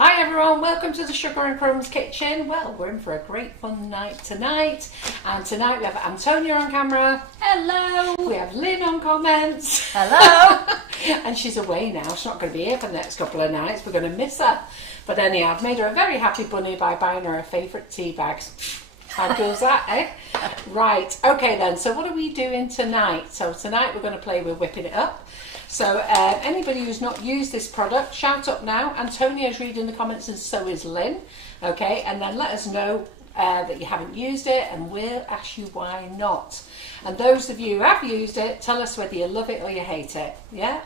Hi everyone, welcome to the Sugar and Crumbs kitchen. Well, we're in for a great fun night tonight. And tonight we have Antonia on camera. Hello. We have Lynn on comments. Hello. And she's away now. She's not going to be here for the next couple of nights. We're going to miss her. But anyhow, I've made her a very happy bunny by buying her her favourite tea bags. How goes that, eh? Right, okay then. So what are we doing tonight? So tonight we're going to play with whipping it up. So anybody who's not used this product, shout up now. Antonia's reading the comments and so is Lynn. Okay, and then let us know that you haven't used it and we'll ask you why not. And those of you who have used it, tell us whether you love it or you hate it. Yeah?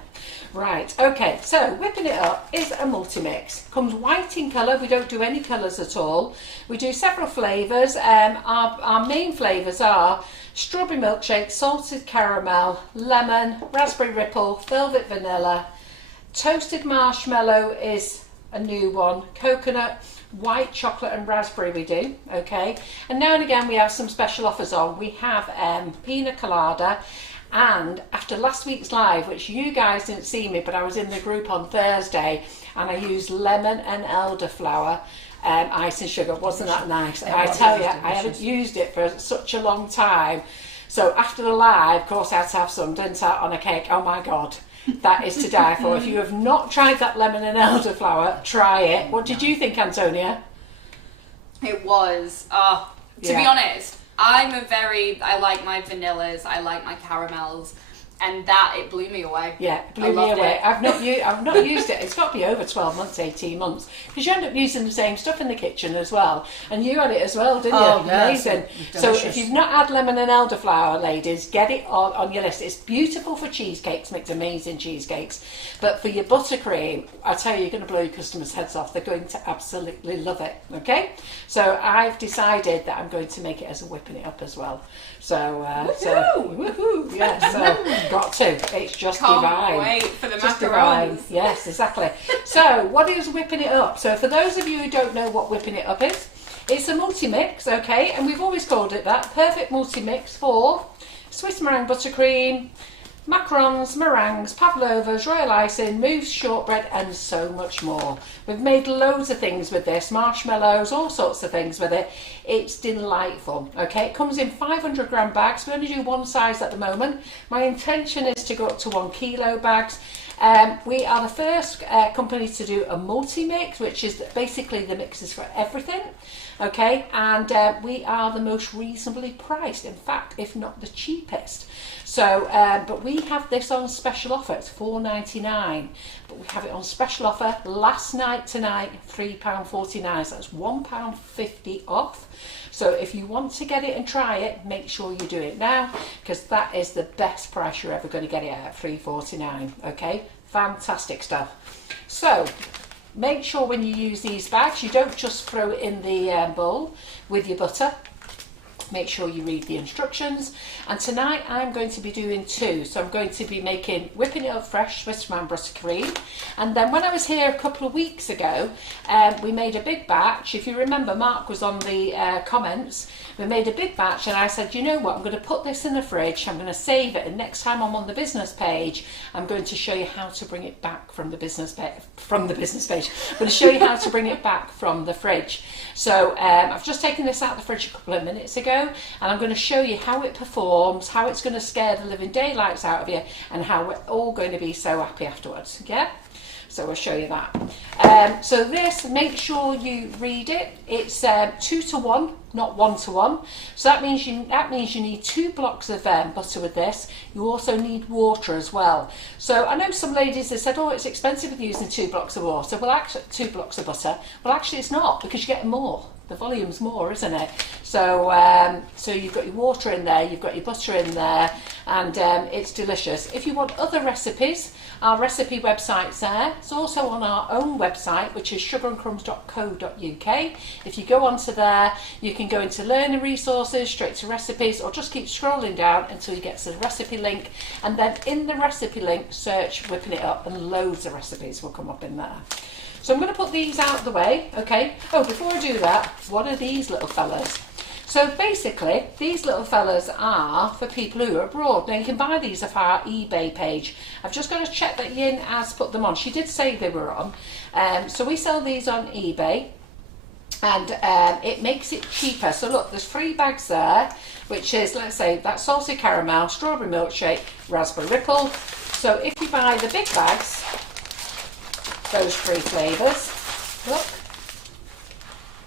Right, okay, so whipping it up is a multi-mix. Comes white in colour, we don't do any colours at all. We do several flavours. Our main flavours are strawberry milkshake, salted caramel, lemon, raspberry ripple, velvet vanilla, toasted marshmallow is a new one, coconut, white chocolate and raspberry we do, okay? And now and again we have some special offers on. We have pina colada, and after last week's live, which you guys didn't see me, but I was in the group on Thursday, and I used lemon and elderflower icing sugar. Wasn't that nice? I tell you, I haven't used it for such a long time. So after the live, of course I had to have some, didn't I, on a cake. Oh my God, that is to die for. If you have not tried that lemon and elderflower, try it. What did you think, Antonia? It was, to be honest, I like my vanillas, I like my caramels, and it blew me away. Yeah, it blew me away. I've not used it. It's got to be over 12 months, 18 months, because you end up using the same stuff in the kitchen as well. And you had it as well, didn't you? Oh, amazing. Yes, so if you've not had lemon and elderflower, ladies, get it on your list. It's beautiful for cheesecakes, makes amazing cheesecakes. But for your buttercream, I tell you, you're going to blow your customers' heads off. They're going to absolutely love it. Okay? So I've decided that I'm going to make it as a whipping it up as well. So, woohoo! Yeah, so got to. It's just Can't divine. Wait for the Just macarons. divine. Yes, exactly. So, what is whipping it up? So, for those of you who don't know what whipping it up is, it's a multi-mix, okay? And we've always called it that. Perfect multi-mix for Swiss meringue buttercream, macarons, meringues, pavlovas, royal icing, mousse, shortbread, and so much more. We've made loads of things with this, marshmallows, all sorts of things with it. It's delightful, okay? It comes in 500 gram bags. We only do one size at the moment. My intention is to go up to 1 kilo bags. We are the first company to do a multi-mix, which is basically the mixes for everything, okay? And we are the most reasonably priced, in fact, if not the cheapest. So, but we have this on special offer. It's £4.99, but we have it on special offer last night tonight, £3.49. So that's £1.50 off. So if you want to get it and try it, make sure you do it now, because that is the best price you're ever going to get it at £3.49. Okay, fantastic stuff. So make sure when you use these bags, you don't just throw it in the bowl with your butter. Make sure you read the instructions. And tonight I'm going to be doing 2. So I'm going to be making Whipping It Up Fresh Swiss Round Buttercream. And then when I was here a couple of weeks ago, we made a big batch. If you remember, Mark was on the comments. We made a big batch and I said, you know what, I'm going to put this in the fridge, I'm going to save it, and next time I'm on the business page, I'm going to show you how to bring it back from the business page. I'm going to show you how to bring it back from the fridge. So I've just taken this out of the fridge a couple of minutes ago, and I'm going to show you how it performs, how it's going to scare the living daylights out of you, and how we're all going to be so happy afterwards. Yeah? So we'll show you that. So this, make sure you read it. It's 2 to 1, not 1 to 1. So that means you need 2 blocks of butter with this. You also need water as well. So I know some ladies have said, oh, it's expensive with using 2 blocks of water. Well, actually, 2 blocks of butter. Well, actually, it's not, because you get more. The volume's more, isn't it? So so you've got your water in there, you've got your butter in there, and it's delicious. If you want other recipes, our recipe website's there. It's also on our own website, which is sugarandcrumbs.co.uk. If you go onto there, you can go into learning resources, straight to recipes, or just keep scrolling down until you get to the recipe link, and then in the recipe link, search Whipping It Up, and loads of recipes will come up in there. So I'm going to put these out of the way, okay? Oh, before I do that, what are these little fellas? So basically, these little fellas are for people who are abroad. Now, you can buy these off our eBay page. I've just got to check that Yin has put them on. She did say they were on. So we sell these on eBay, and it makes it cheaper. So look, there's 3 bags there, which is, let's say, that salted caramel, strawberry milkshake, raspberry ripple. So if you buy the big bags, those 3 flavours, look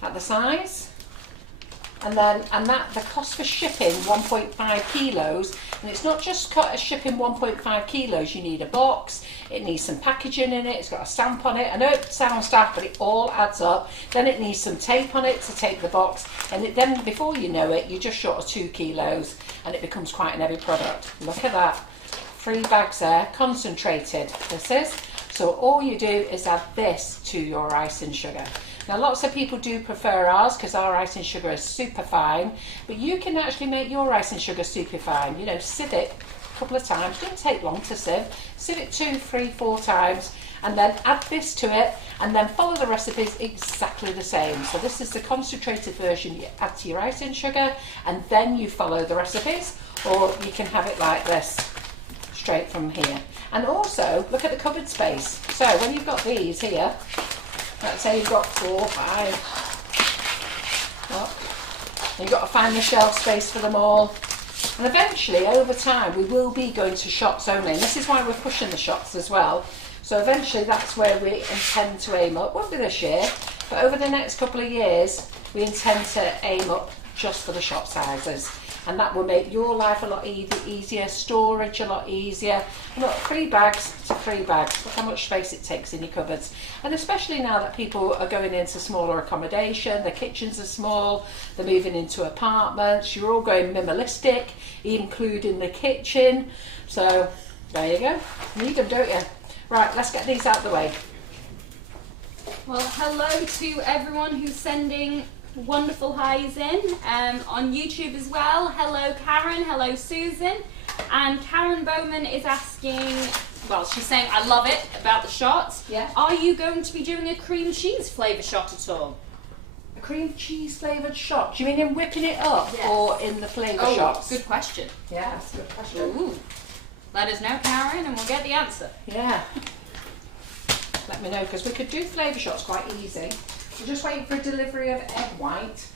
at the size, and that the cost for shipping 1.5 kilos, and it's not just shipping 1.5 kilos. You need a box, it needs some packaging in it, it's got a stamp on it. I know it sounds daft, but it all adds up. Then it needs some tape on it to tape the box, and then before you know it, you're just short of 2 kilos, and it becomes quite an heavy product. Look at that, 3 bags there, concentrated this is. So all you do is add this to your icing sugar. Now lots of people do prefer ours because our icing sugar is super fine, but you can actually make your icing sugar super fine. You know, sieve it a couple of times, don't take long to sieve. Sieve it 2, 3, 4 times, and then add this to it, and then follow the recipes exactly the same. So this is the concentrated version you add to your icing sugar, and then you follow the recipes, or you can have it like this, straight from here. And also, look at the cupboard space. So when you've got these here, let's say you've got 4 or 5, look, you've got to find the shelf space for them all. And eventually, over time, we will be going to shops only. And this is why we're pushing the shops as well. So eventually, that's where we intend to aim up. Won't be this year, but over the next couple of years, we intend to aim up just for the shop sizes. And that will make your life a lot easier, storage a lot easier. And look, 3 bags to 3 bags. Look how much space it takes in your cupboards. And especially now that people are going into smaller accommodation, the kitchens are small, they're moving into apartments, you're all going minimalistic, including the kitchen. So there you go. Need them, don't you? Right, let's get these out of the way. Well, hello to everyone who's sending wonderful highs in on YouTube as well. Hello Karen, hello Susan, and Karen Bowman is asking, well, she's saying I love it about the shots. Yeah. Are you going to be doing a cream cheese flavour shot at all? A cream cheese flavoured shot? Do you mean in whipping it up, yes, or in the flavour shots? Good question. Yeah, that's a good question. Ooh. Let us know, Karen, and we'll get the answer. Yeah. Let me know, because we could do flavour shots quite easy. We're just waiting for a delivery of egg white.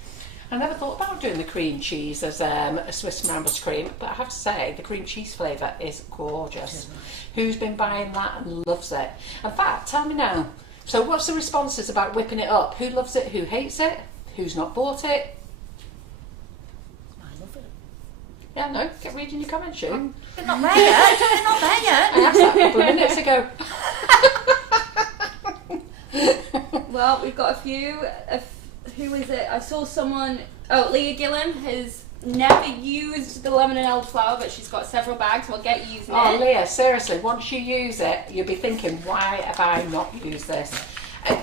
I never thought about doing the cream cheese as a Swiss Round Buttercream, but I have to say the cream cheese flavour is gorgeous. Who's been buying that and loves it? In fact, tell me now, so what's the responses about whipping it up? Who loves it? Who hates it? Who's not bought it? I love it. Yeah, no, get reading your comments, Sue. They're not there yet. They're not there yet. I asked that a couple of minutes ago. Well, we've got a few. Who is it? I saw someone. Oh, Leah Gillen has never used the lemon and elderflower, but she's got several bags. We'll get using it. Oh, Leah, seriously, once you use it, you'll be thinking, why have I not used this?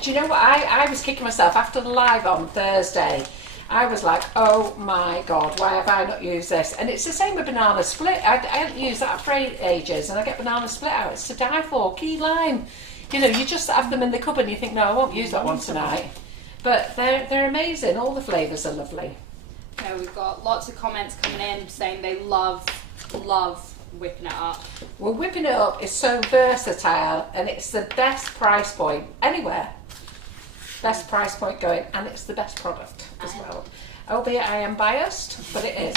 Do you know what? I was kicking myself after the live on Thursday. I was like, oh my God, why have I not used this? And it's the same with banana split. I haven't used that for ages, and I get banana split out. It's to die for. Key lime. You know, you just have them in the cupboard and you think, no, I won't use that one tonight. But they're amazing. All the flavours are lovely. Yeah, we've got lots of comments coming in saying they love whipping it up. Well, whipping it up is so versatile, and it's the best price point anywhere. Best price point going, and it's the best product as well. Albeit I am biased, but it is.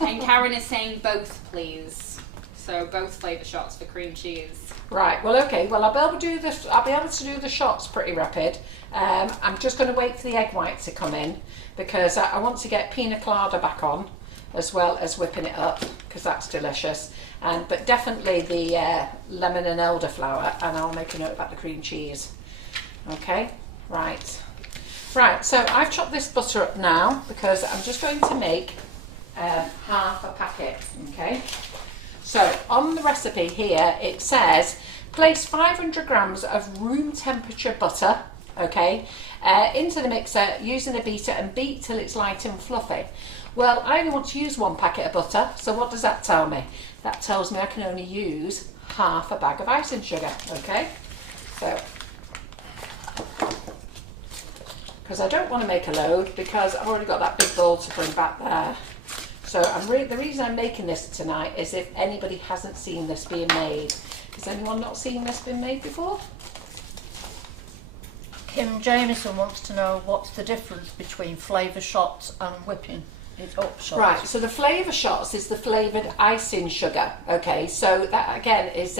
And Karen is saying both, please. So both flavour shots for cream cheese. Right. Well, okay. Well, I'll be able to do this. I'll be able to do the shots pretty rapid. I'm just going to wait for the egg white to come in because I want to get pina colada back on, as well as whipping it up because that's delicious. But definitely the lemon and elderflower, and I'll make a note about the cream cheese. Okay. Right. Right. So I've chopped this butter up now because I'm just going to make half a packet. Okay. So on the recipe here it says place 500 grams of room temperature butter, okay, into the mixer using a beater and beat till it's light and fluffy. Well, I only want to use 1 packet of butter, so what does that tell me? That tells me I can only use half a bag of icing sugar, okay? So, because I don't want to make a load because I've already got that big bowl to bring back there. So the reason I'm making this tonight is if anybody hasn't seen this being made. Has anyone not seen this being made before? Kim Jameson wants to know what's the difference between flavour shots and whipping it up shots. Right, so the flavour shots is the flavoured icing sugar, okay, so that again is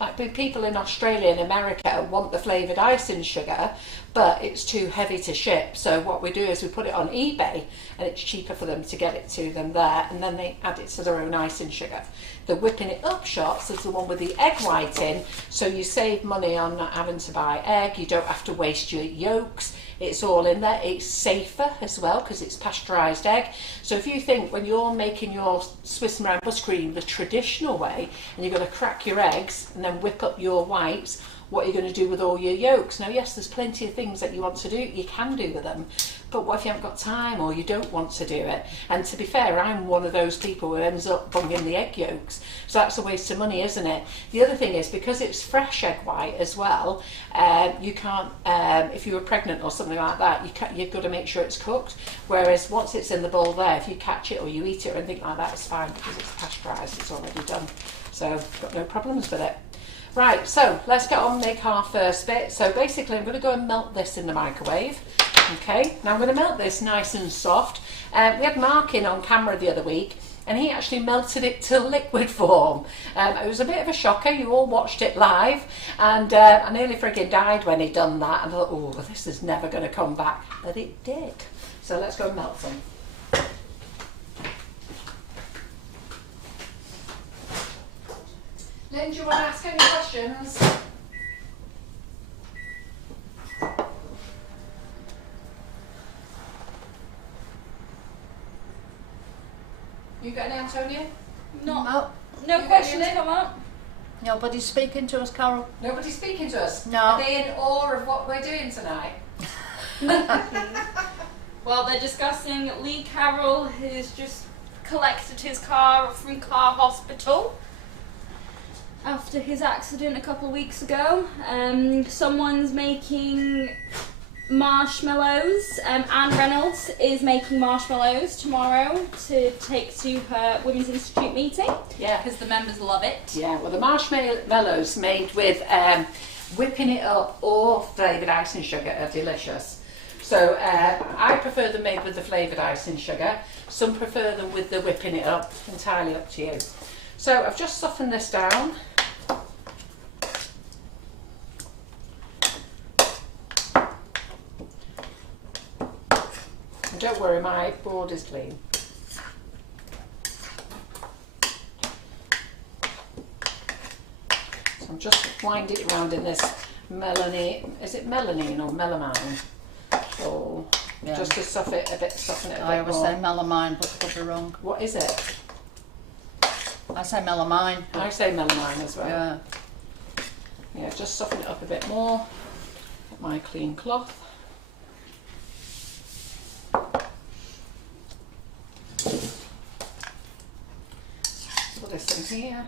like people in Australia and America want the flavoured icing sugar, but it's too heavy to ship, so what we do is we put it on eBay and it's cheaper for them to get it to them there, and then they add it to their own icing sugar. The whipping it up shots is the one with the egg white in, so you save money on not having to buy egg, you don't have to waste your yolks, it's all in there. It's safer as well because it's pasteurised egg. So if you think when you're making your Swiss meringue buttercream the traditional way and you're going to crack your eggs and then whip up your whites, what are you going to do with all your yolks? Now yes, there's plenty of things that you want to do, you can do with them, but what if you haven't got time or you don't want to do it? And to be fair, I'm one of those people who ends up bunging the egg yolks, so that's a waste of money, isn't it? The other thing is because it's fresh egg white as well, you can't, if you were pregnant or something like that, you've got to make sure it's cooked, whereas once it's in the bowl there, if you catch it or you eat it or anything like that, it's fine because it's pasteurised, it's already done, so got no problems with it. Right, so let's get on and make our first bit. So basically I'm going to go and melt this in the microwave. Okay, now I'm going to melt this nice and soft. We had Mark in on camera the other week and he actually melted it to liquid form. It was a bit of a shocker, you all watched it live, and I nearly frigging died when he done that, and I thought, oh, this is never going to come back, but it did. So let's go and melt some. Lynn, do you want to ask any questions? You got any, Antonia? No You questions got any? come up. Nobody's speaking to us, Carol. Nobody's speaking to us? No. Are they in awe of what we're doing tonight? Well, they're discussing Lee Carroll, who's just collected his car from car hospital after his accident a couple of weeks ago. Someone's making marshmallows. Anne Reynolds is making marshmallows tomorrow to take to her Women's Institute meeting. Yeah. Because the members love it. Yeah, well the marshmallows made with whipping it up or flavoured icing sugar are delicious. So I prefer them made with the flavoured icing sugar. Some prefer them with the whipping it up, entirely up to you. So I've just softened this down. And don't worry, my board is clean. So I'm just winding it around in this melamine, is it melamine or melamine? Oh, Yeah. just to soften it a bit I always more. say melamine, but could be wrong. What is it? I say melamine. I say melamine as well. Yeah. Yeah, just soften it up a bit more. Get my clean cloth. in here.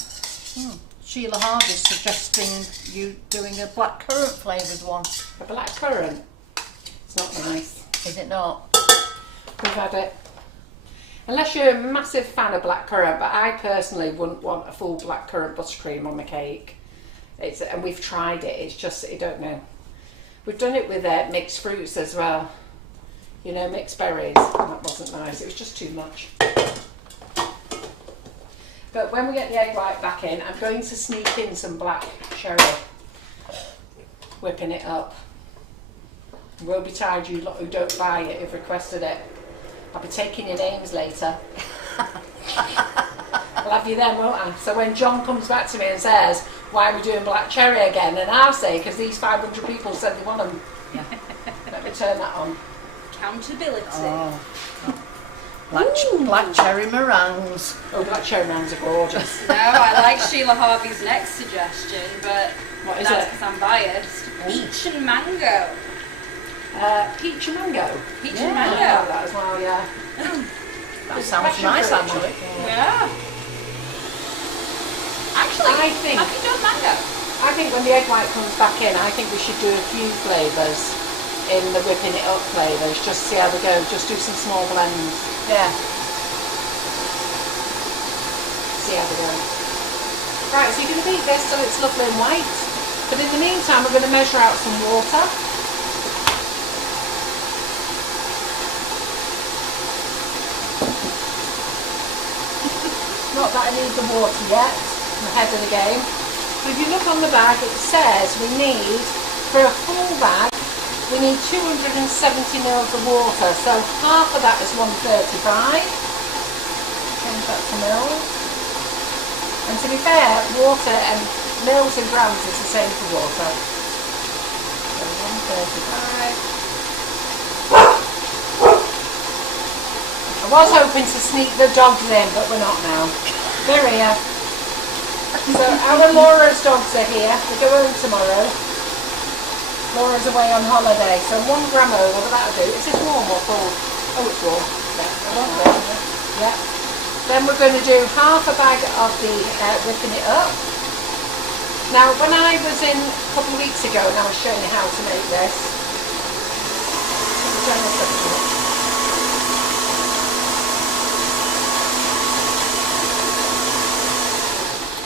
Sheila Hardy's suggesting you doing a blackcurrant flavoured one. A blackcurrant. It's not nice. Is it not? We've had it. Unless you're a massive fan of blackcurrant, but I personally wouldn't want a full blackcurrant buttercream on my cake. And we've tried it, it's just, I don't know. We've done it with mixed fruits as well. You know, mixed berries. And that wasn't nice, it was just too much. But when we get the egg white back in, I'm going to sneak in some black cherry. Whipping it up. Woe betide you lot who don't buy it, who've requested it. I'll be taking your names later. I'll have you then, won't I? So when John comes back to me and says, why are we doing black cherry again? And I'll say, because these 500 people said they want them. Yeah. Let me turn that on. Accountability. Oh. Black cherry meringues. Oh, black cherry meringues are gorgeous. No, I like Sheila Harvey's next suggestion, but What is that's it? because I'm biased. Peach and mango. Peach and mango. Peach Yeah, and I mango. like that as well, yeah. That sounds nice, actually. Yeah. Actually, I think- have you done mango? I think when the egg white comes back in, I think we should do a few flavours in the whipping it up flavours, just see how they go, just do some small blends. Yeah. See how they go. Right, so you're going to beat this till it's lovely and white, but in the meantime we're going to measure out some water. Not that I need the water yet, I'm ahead of the game. But if you look on the bag, it says we need, for a full bag, we need 270 mils of water, so half of that is 135. Change that to mils. And to be fair, water and mils and grams is the same for water. So 135. I was hoping to sneak the dogs in, but we're not now. They're here. So our Laura's dogs are here. They go home tomorrow. Laura's away on holiday, so 1 gram over, that'll do. Is it warm or cold? Oh, it's warm. Yeah, I want warm. Yeah. Then we're going to do half a bag of the whipping it up. Now, when I was in a couple of weeks ago and I was showing you how to make this,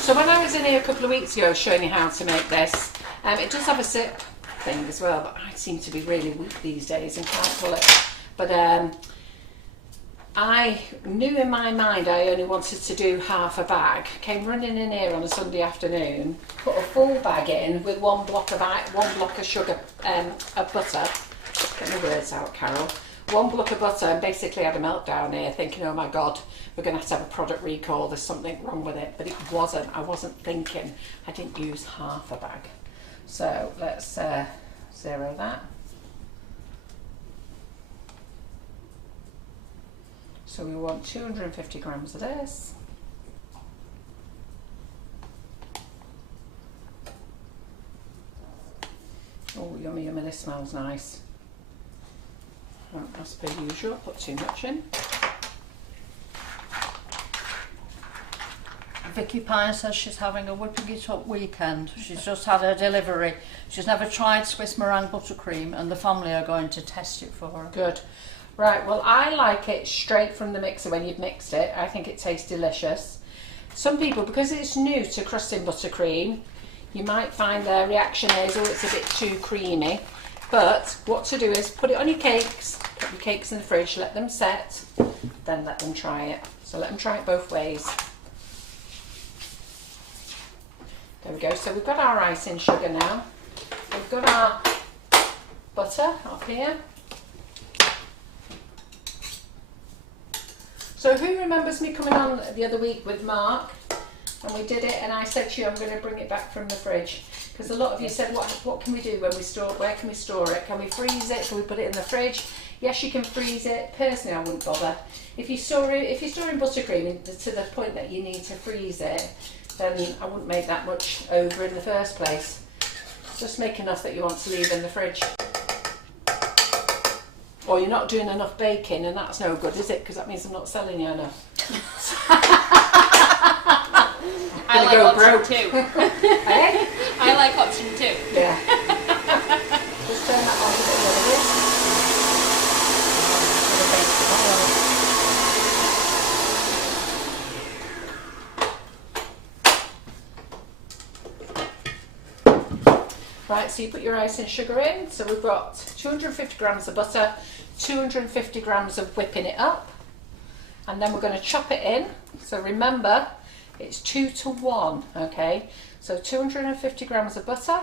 so when I was in here a couple of weeks ago showing you how to make this, it does have a sip thing as well, but I seem to be really weak these days and can't pull it. But I knew in my mind I only wanted to do half a bag. Came running in here on a Sunday afternoon, put a full bag in with one block of sugar, of butter. Get my words out, Carol. 1 block of butter, and basically had a meltdown here, thinking, oh my God, we're going to have a product recall. There's something wrong with it, but it wasn't. I wasn't thinking. I didn't use half a bag. So let's zero that. So we want 250 grams of this. Oh, yummy, yummy, this smells nice. As per usual, put too much in. Vicky Pine says she's having a whipping it up weekend. She's just had her delivery. She's never tried Swiss meringue buttercream, and the family are going to test it for her. Good. Right, well, I like it straight from the mixer when you've mixed it. I think it tastes delicious. Some people, because it's new to crusting buttercream, you might find their reaction is, oh, it's a bit too creamy. But what to do is put it on your cakes, put your cakes in the fridge, let them set, then let them try it. So let them try it both ways. There we go. So we've got our icing sugar now. We've got our butter up here. So who remembers me coming on the other week with Mark, and we did it, and I said to you I'm going to bring it back from the fridge, because a lot of you said what can we do when we store, where can we store it, can we freeze it, can we put it in the fridge? Yes, you can freeze it. Personally, I wouldn't bother. If you're storing buttercream to the point that you need to freeze it, then I wouldn't make that much over in the first place. Just make enough that you want to leave in the fridge. Or you're not doing enough baking, and that's no good, is it? Because that means I'm not selling you enough. I like option 2. Eh? I like option 2. Yeah. Just turn that on a bit a little bit. Right, so you put your icing sugar in. So we've got 250 grams of butter, 250 grams of whipping it up, and then we're going to chop it in. So remember, it's 2 to 1, okay? So 250 grams of butter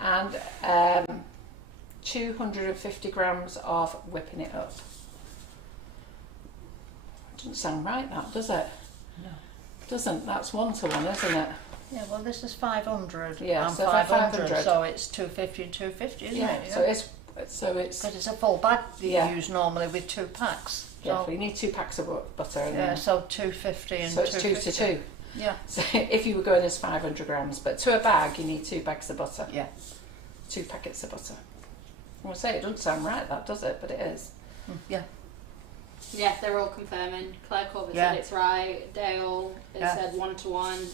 and 250 grams of whipping it up. Doesn't sound right, that, does it? No. Doesn't. That's 1 to 1, isn't it? Yeah, well, this is 500. Yeah, and so 500, so it's 250 and 250, isn't it? So it's Because it's a full bag that Yeah. you use normally with 2 packs. yeah. So, You need 2 packs of butter. And yeah, so 250 and so it's 2 250. to 2. Yeah. So if you were going as 500 grams, but to a bag you need 2 bags of butter. Yeah. 2 packets of butter. I want to say it doesn't sound right, that does it? But it is. Yeah. Yeah, they're all confirming. Claire Corbett Yeah. said it's right. Dale Yeah. said 1 to 1.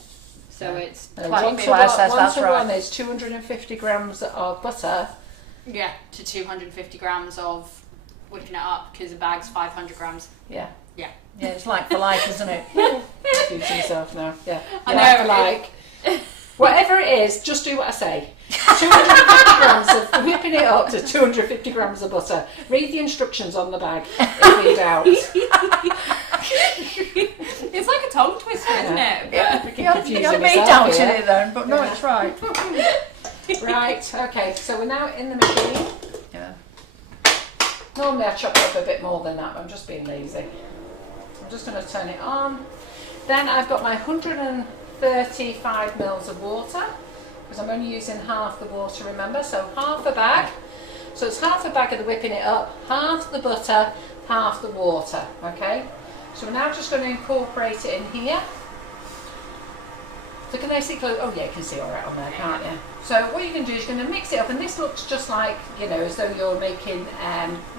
So Yeah. it's Claire- 1 to Claire 1, says 1 that's to right. 1 is 250 grams of butter. yeah to 250 grams of whipping it up because a bag's 500 grams. Yeah. Yeah. Yeah, it's like for like, isn't it? Confusing myself now. Yeah. I Yeah, know, like whatever it is, just do what I say. 250 grams of whipping it up to 250 grams of butter. Read the instructions on the bag if you doubt. It's like a tongue twister, isn't it? Yeah. But- You had Confusing me myself doubting here. it then, but no, Yeah. it's right. Right, okay, so we're now in the machine. Yeah. Normally I chop it up a bit more than that, but I'm just being lazy. I'm just going to turn it on. Then I've got my 135 mils of water, because I'm only using half the water, remember? So half a bag. So it's half a bag of the whipping it up, half the butter, half the water, okay? So we're now just going to incorporate it in here. So can they see close? Oh yeah, you can see all right on there, can't you? So what you can do is you're going to mix it up, and this looks just like, you know, as though you're making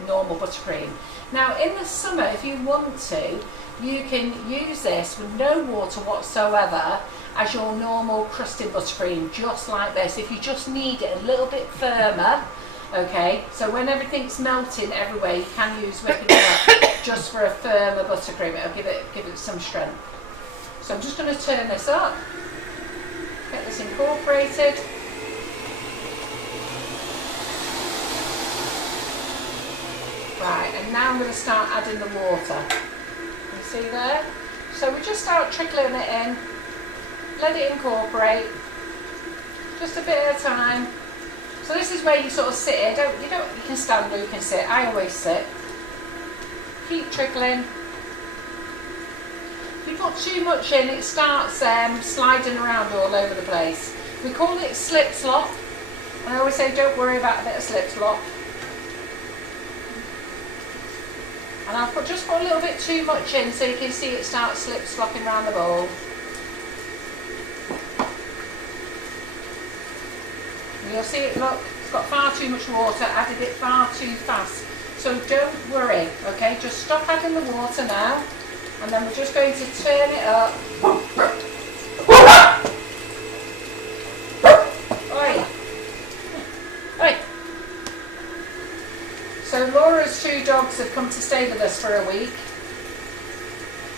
normal buttercream. Now in the summer, if you want to, you can use this with no water whatsoever as your normal crusting buttercream, just like this. If you just need it a little bit firmer, okay, so when everything's melting everywhere, you can use whipping it up just for a firmer buttercream. It'll give it some strength. So I'm just going to turn this up, get this incorporated. Right, and now I'm going to start adding the water. You see there? So we just start trickling it in, let it incorporate, just a bit at a time. So this is where you sort of sit here. You can stand or you can sit. I always sit. Keep trickling. If you put too much in, it starts sliding around all over the place. We call it slip slop. And I always say, don't worry about a bit of slip slop. And I'll just put a little bit too much in so you can see it start slip slopping around the bowl. And you'll see it, look, it's got far too much water, added it far too fast. So don't worry, okay, just stop adding the water now, and then we're just going to turn it up. Oi. Oi. So Laura's 2 dogs have come to stay with us for a week.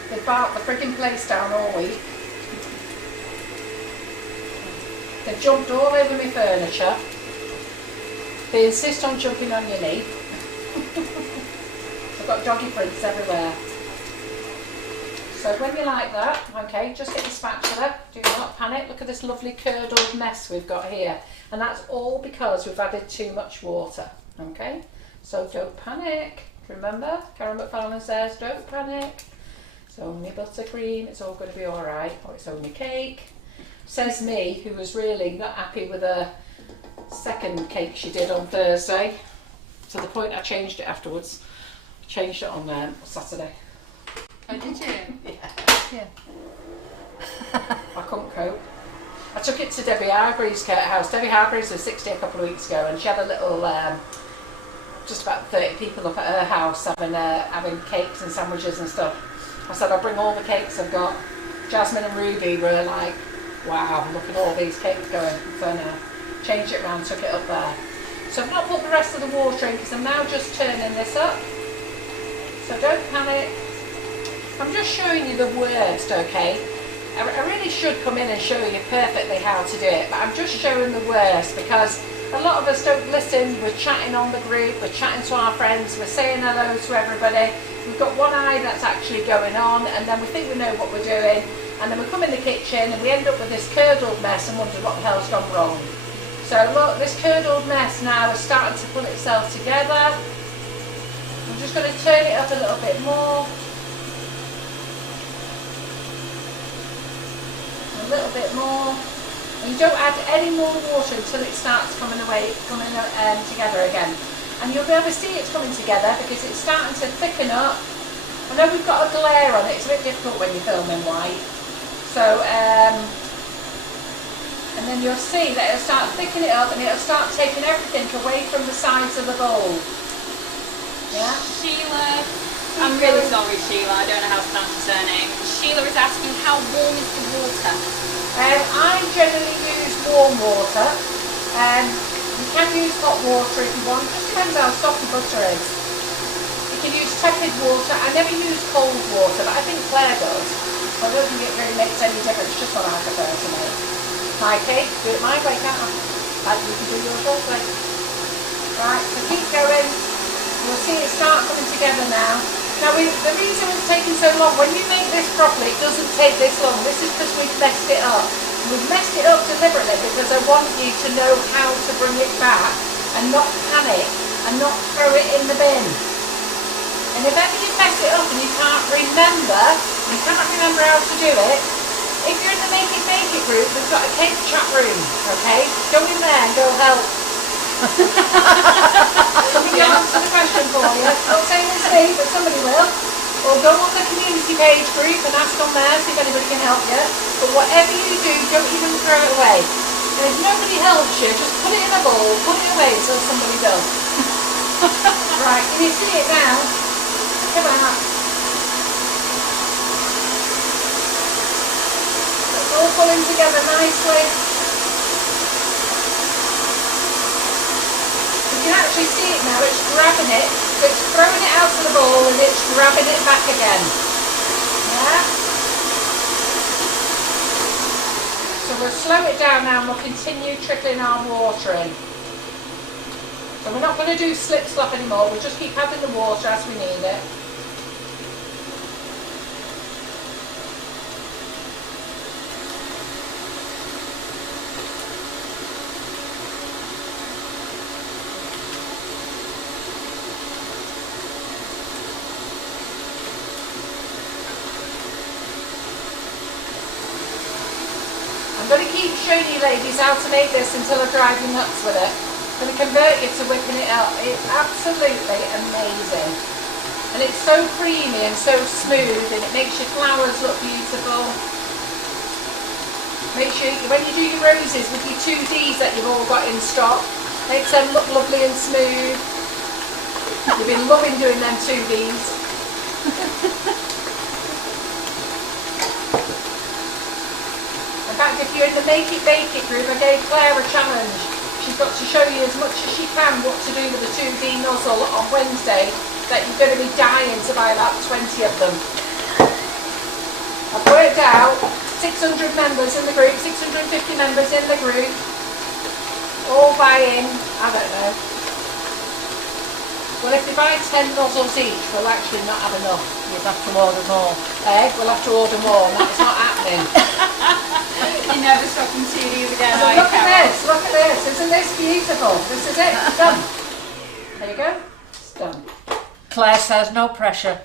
They've barked the frigging place down all week. They've jumped all over my furniture. They insist on jumping on your knee. I've got doggy prints everywhere. So when you like that, okay, just get the spatula. Do not panic. Look at this lovely curdled mess we've got here. And that's all because we've added too much water, okay? So don't panic. Remember, Karen McFarlane says, don't panic. It's only buttercream, it's all going to be all right. Or it's only cake. Says me, who was really not happy with the second cake she did on Thursday, to the point I changed it afterwards. I changed it on Saturday. Oh, did you? Yeah. I couldn't cope. I took it to Debbie Hargreaves' house. Debbie Hargreaves was 60 a couple of weeks ago, and she had a little, just about 30 people up at her house having cakes and sandwiches and stuff. I said, I'll bring all the cakes I've got. Jasmine and Ruby were like, wow, look at all these cakes going. So now, changed it around, took it up there. So I've not put the rest of the water in because I'm now just turning this up. So don't panic. I'm just showing you the worst, okay? I really should come in and show you perfectly how to do it, but I'm just showing the worst because a lot of us don't listen. We're chatting on the group, we're chatting to our friends, we're saying hello to everybody. We've got one eye that's actually going on, and then we think we know what we're doing, and then we come in the kitchen and we end up with this curdled mess and wonder what the hell's gone wrong. So look, this curdled mess now is starting to pull itself together. I'm just going to turn it up a little bit more. A little bit more. And you don't add any more water until it starts coming together again. And you'll be able to see it's coming together because it's starting to thicken up. I know we've got a glare on it, it's a bit difficult when you're filming white. So, and then you'll see that it'll start thickening it up and it'll start taking everything away from the sides of the bowl. Yeah? Sheila, I'm really sorry Sheila, I don't know how to pronounce your surname. Sheila is asking how warm is the water? I generally use warm water. You can use hot water if you want, just depends how soft the butter is. You can use tepid water. I never use cold water, but I think Claire does. So I don't think it really makes any difference, just what I prefer to make. My cake, do it my way, can't I? Like you can do yours your way. Right, so keep going. You'll see it start coming together now. Now the reason it's taking so long, when you make this properly, it doesn't take this long. This is because we've messed it up. We've messed it up deliberately because I want you to know how to bring it back and not panic and not throw it in the bin. And if ever you mess it up and you can't remember how to do it, if you're in the Make It Bake It group, we've got a cake chat room, okay? Go in there and go help. Somebody will answer the question for you. Not saying it's me, but somebody will. Or go on the community page group and ask on there, see if anybody can help you. But whatever you do, don't even throw it away. And if nobody helps you, just put it in a bowl, put it away until somebody does. Right, can you see it now? Come on. It's all pulling together nicely. You can actually see it now, it's grabbing it, so it's throwing it out of the bowl and it's grabbing it back again. Yeah? So we'll slow it down now and we'll continue trickling our water in. So we're not going to do slip slop anymore, we'll just keep adding the water as we need it. I'm going to keep showing you ladies how to make this until I drive you nuts with it. I'm going to convert you to whipping it up. It's absolutely amazing. And it's so creamy and so smooth and it makes your flowers look beautiful. Make sure when you do your roses with your 2Ds that you've all got in stock, makes them look lovely and smooth. You've been loving doing them 2Ds. In fact, if you're in the Make It Bake It group, I gave Claire a challenge. She's got to show you as much as she can what to do with the 2D nozzle on Wednesday, that you're going to be dying to buy about 20 of them. I've worked out 600 members in the group, 650 members in the group, all buying, I don't know. Well, if they buy 10 nozzles each, we'll actually not have enough. You'll have to order more. We'll have to order more, and that's not happening. You're never stocking CDs again, So are you, look at Carol? this, look at this. Isn't this beautiful? This is it, it's done. There you go, it's done. Claire says no pressure.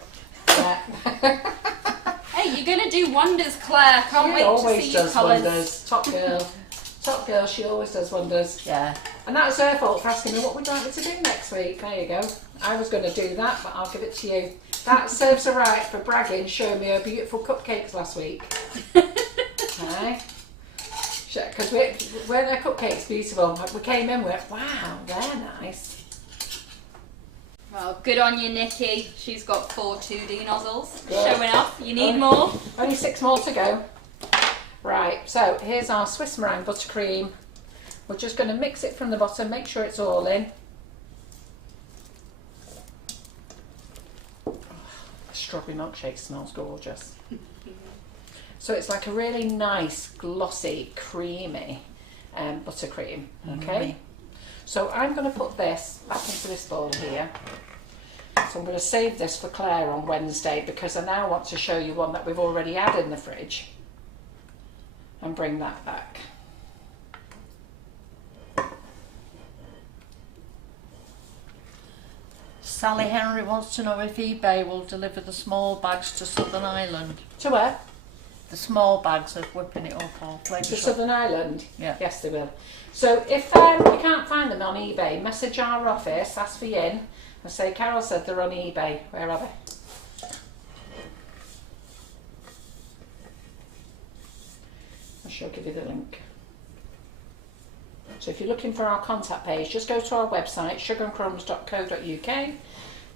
Yeah. Hey, you're going to do wonders, Claire. Can't wait to see your colours. Wonders. Top girl. Top girl, she always does wonders. Yeah. And that was her fault for asking me what we'd like me to do next week. There you go. I was going to do that, but I'll give it to you. That serves her right for bragging, showing me her beautiful cupcakes last week. Okay. Because when her cupcakes beautiful, we came in with, wow, they're nice. Well, good on you, Nikki. She's got 4 2D nozzles. Good. Showing off. You need more? Only 6 more to go. Right, so here's our Swiss meringue buttercream. We're just going to mix it from the bottom, make sure it's all in. Oh, the strawberry milkshake smells gorgeous. So it's like a really nice, glossy, creamy buttercream, okay? So I'm going to put this back into this bowl here. So I'm going to save this for Claire on Wednesday because I now want to show you one that we've already had in the fridge and bring that back. Sally Henry wants to know if eBay will deliver the small bags to Southern Ireland. To where? The small bags of whipping it up or flavour To shop. Southern Ireland? Yeah. Yes, they will. So if you can't find them on eBay, message our office, ask for Yin, and say, Carol said they're on eBay. Where are they? I shall give you the link. So if you're looking for our contact page, just go to our website, sugarandcrumbs.co.uk.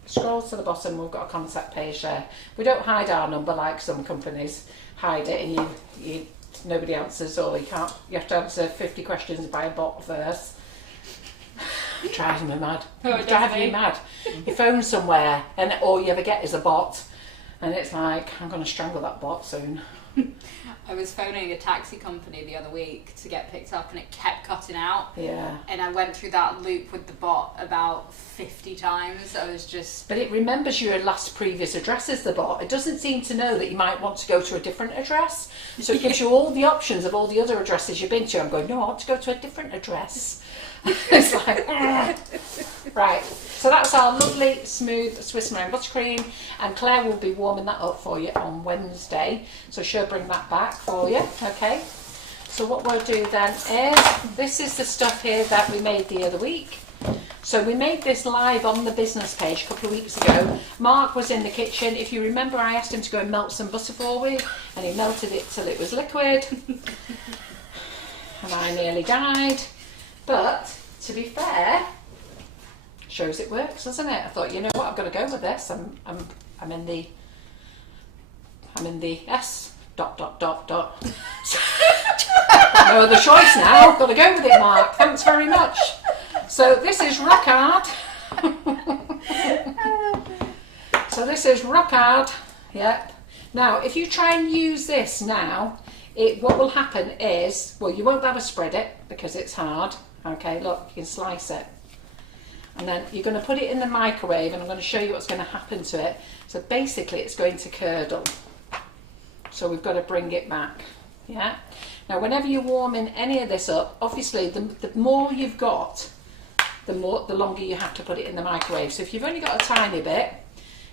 Scroll to the bottom, we've got a contact page there. We don't hide our number like some companies hide it and you nobody answers, or you have to answer 50 questions by a bot first. It drives me mad. It drives me mad. You phone somewhere and all you ever get is a bot, and it's like, I'm going to strangle that bot soon. I was phoning a taxi company the other week to get picked up and it kept cutting out. Yeah. And I went through that loop with the bot about 50 times. I was just... But it remembers your last previous addresses, the bot. It doesn't seem to know that you might want to go to a different address. So it gives you all the options of all the other addresses you've been to. I'm going, no, I want to go to a different address. It's like, right. So that's our lovely, smooth Swiss meringue buttercream. And Claire will be warming that up for you on Wednesday. So she'll bring that back for you, okay? So what we'll do then is, this is the stuff here that we made the other week. So we made this live on the business page a couple of weeks ago. Mark was in the kitchen. If you remember, I asked him to go and melt some butter for me, and he melted it till it was liquid. And I nearly died. But to be fair, shows it works, doesn't it? I thought, you know what, I've got to go with this. I'm in the S ... No other choice now. Got to go with it, Mark. Thanks very much. So this is rock hard. So this is rock hard. Yep. Now, if you try and use this now, what will happen is, well, you won't be able to spread it because it's hard. Okay, look, you can slice it. And then you're going to put it in the microwave, and I'm going to show you what's going to happen to it. So basically it's going to curdle. So we've got to bring it back. Yeah. Now whenever you're warming any of this up, obviously the more you've got, the longer you have to put it in the microwave. So if you've only got a tiny bit,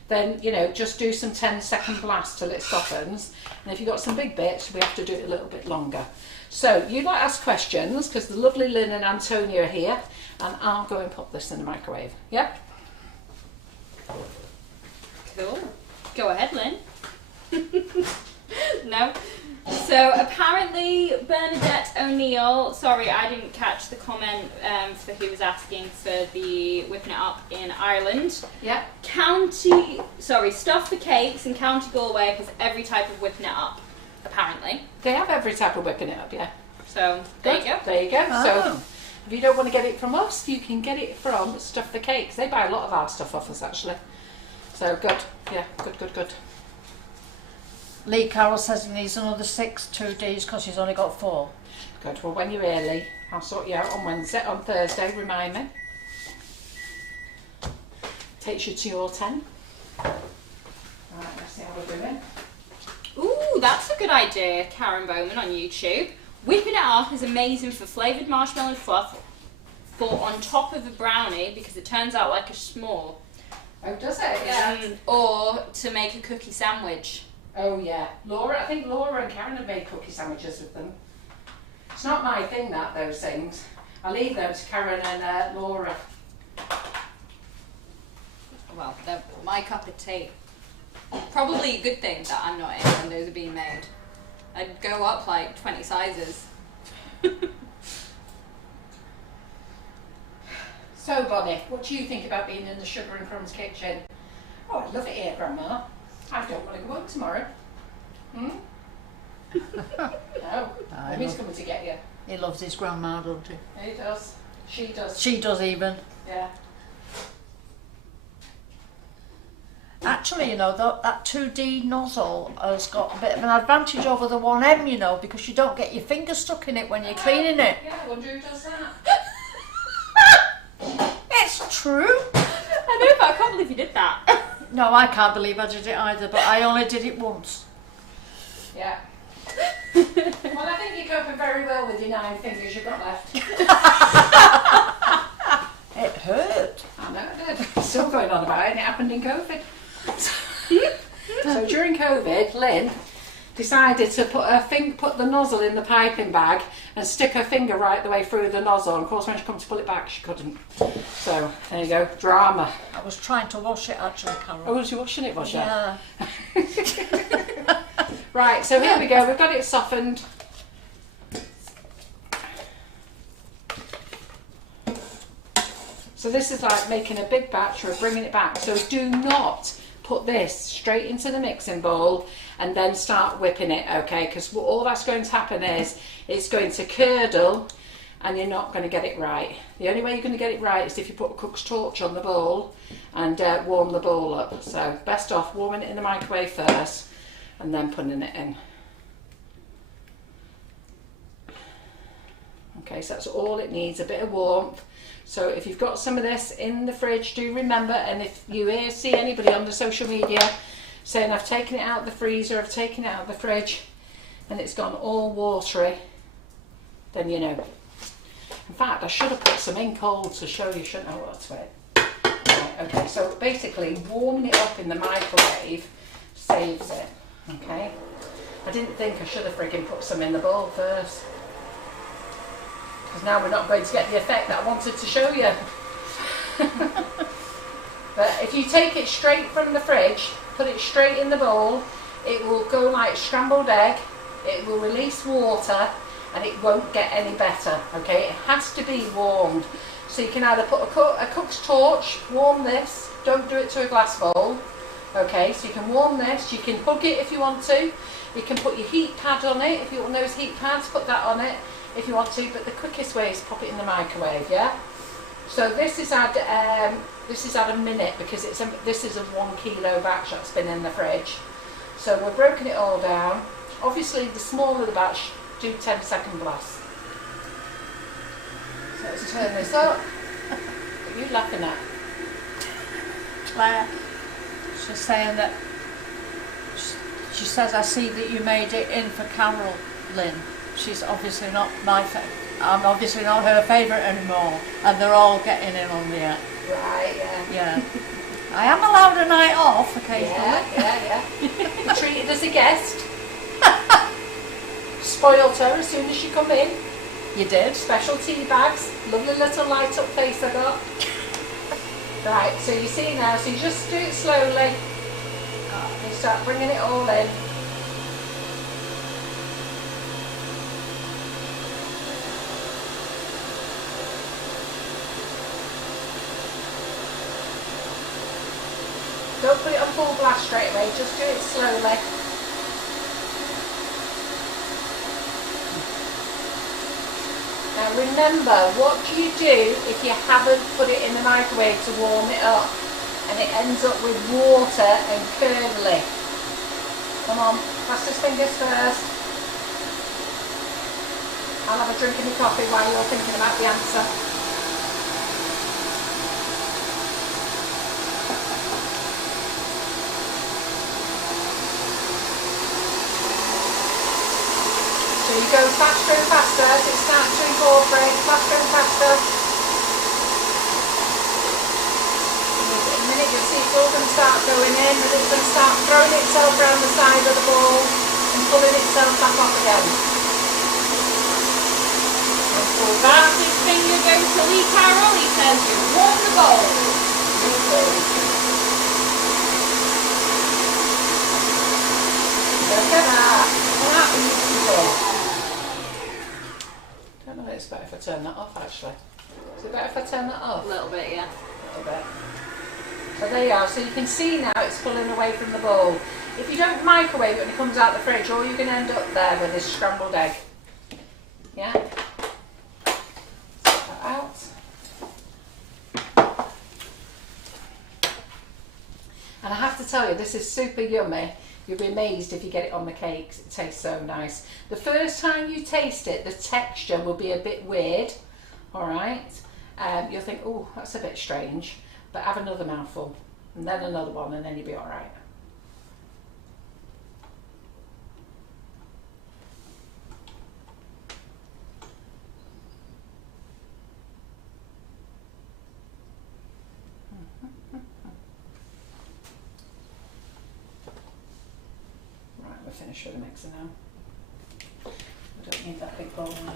then, you know, just do some 10-second blasts till it softens. And if you've got some big bits, we have to do it a little bit longer. So you might ask questions, because the lovely Lynn and Antonia are here, and I'll go and put this in the microwave. Yep. Cool. Go ahead, Lynn. No. So apparently Bernadette O'Neill, sorry I didn't catch the comment for who was asking for the whipping it up in Ireland. Yeah. Stuff for Cakes in County Galway has every type of whipping it up, apparently. They have every type of whipping it up, yeah. So there you go. There you go. Oh. So if you don't want to get it from us, you can get it from Stuff for Cakes. They buy a lot of our stuff off us, actually. So good. Yeah, good. Lee Carroll says he needs another 6 2Ds because he's only got 4. Good. Well, when you're early, I'll sort you out on Thursday, remind me. Takes you to your 10. Right, let's see how we're doing. Ooh, that's a good idea, Karen Bowman on YouTube. Whipping it up is amazing for flavoured marshmallow fluff for on top of a brownie because it turns out like a s'more. Oh, does it? Yeah. Or to make a cookie sandwich. Oh, yeah. I think Laura and Karen have made cookie sandwiches with them. It's not my thing, those things. I leave them to Karen and Laura. Well, they're my cup of tea. Probably a good thing that I'm not in when those are being made. I'd go up like 20 sizes. So, Bonnie, what do you think about being in the Sugar and Crumbs kitchen? Oh, I love it here, Grandma. I don't want to go home tomorrow. Hmm? No, Mummy's coming to get you. He loves his grandma, don't he? He does. She does. She does even. Yeah. Actually, you know, that 2D nozzle has got a bit of an advantage over the 1M, you know, because you don't get your finger stuck in it when you're cleaning it. Yeah, I wonder who does that. It's true. I know, but I can't believe you did that. No, I can't believe I did it either, but I only did it once. Yeah. Well, I think you're coping very well with your 9 fingers you've got left. It hurt. I know it did. Still going on about it, and it happened in COVID. So during COVID, Lynn decided to put the nozzle in the piping bag and stick her finger right the way through the nozzle. And of course, when she comes to pull it back, she couldn't. So there you go, drama. I was trying to wash it actually, Carol. Oh, was you washing it, was you? Yeah. Right, so here we go. We've got it softened. So this is like making a big batch or bringing it back. So do not put this straight into the mixing bowl and then start whipping it, okay? Because all that's going to happen is it's going to curdle and you're not going to get it right. The only way you're going to get it right is if you put a cook's torch on the bowl and warm the bowl up. So best off warming it in the microwave first and then putting it in. Okay, so that's all it needs, a bit of warmth. So if you've got some of this in the fridge, do remember, and if you see anybody on the social media saying I've taken it out of the freezer, I've taken it out of the fridge, and it's gone all watery, then you know. In fact, I should have put some in cold to show you, shouldn't I? What's it? Right, okay, so basically warming it up in the microwave saves it, okay? I didn't think I should have frigging put some in the bowl first. Because now we're not going to get the effect that I wanted to show you. But if you take it straight from the fridge, put it straight in the bowl, it will go like scrambled egg, it will release water and it won't get any better, okay? It has to be warmed. So you can either put a cook's torch, warm this, don't do it to a glass bowl, okay? So you can warm this, you can hug it if you want to, you can put your heat pad on it, if you want those heat pads, put that on it if you want to, but the quickest way is pop it in the microwave, yeah? So this is at a minute because this is a 1 kilo batch that's been in the fridge. So we've broken it all down. Obviously the smaller the batch, do 10-second blasts. So let's turn this up. What are you laughing at? Claire, she's saying that, she says, I see that you made it in for Carol, Lynn. She's obviously not I'm obviously not her favourite anymore, and they're all getting in on me. Right, yeah. Yeah. I am allowed a night off occasionally. Yeah. You're treated as a guest. Spoiled her as soon as she come in. You did. Special tea bags. Lovely little light up face I got. Right, so you see now, so you just do it slowly. You start bringing it all in. Don't put it on full blast straight away, just do it slowly. Now remember, what do you do if you haven't put it in the microwave to warm it up and it ends up with water and curdly? Come on, fastest fingers first. I'll have a drink of my coffee while you're thinking about the answer. So you go faster and faster as it starts to incorporate, faster and faster. In a minute you'll see it's all going to start going in and it's going to start throwing itself around the side of the bowl and pulling itself back off again. So fastest finger goes to Lee Carroll, he says you warm the bowl. Look at that. That is beautiful. I don't know if it's better if I turn that off actually. Is it better if I turn that off? A little bit, yeah. A little bit. So there you are. So you can see now it's pulling away from the bowl. If you don't microwave it when it comes out the fridge, all you're going to end up there with is scrambled egg. Yeah? Take that out. And I have to tell you, this is super yummy. You'll be amazed if you get it on the cakes. It tastes so nice. The first time you taste it, the texture will be a bit weird. All right? You'll think, oh, that's a bit strange. But have another mouthful, and then another one, and then you'll be all right. Right, we're finished with the mixer now. We don't need that big bowl now.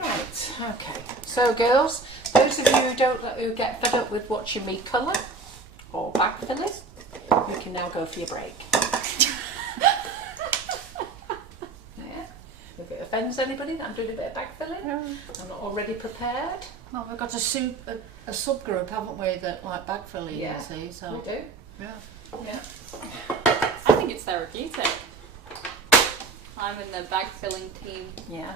Right, okay. So girls, those of you who get fed up with watching me colour or bag filling, you can now go for your break. Yeah. If it offends anybody that I'm doing a bit of bag filling, I'm not already prepared. Well, we've got a subgroup, haven't we, that like bag filling, Yeah, you see, so. we do. Yeah. Yeah. I think it's therapeutic. I'm in the bag filling team. Yeah.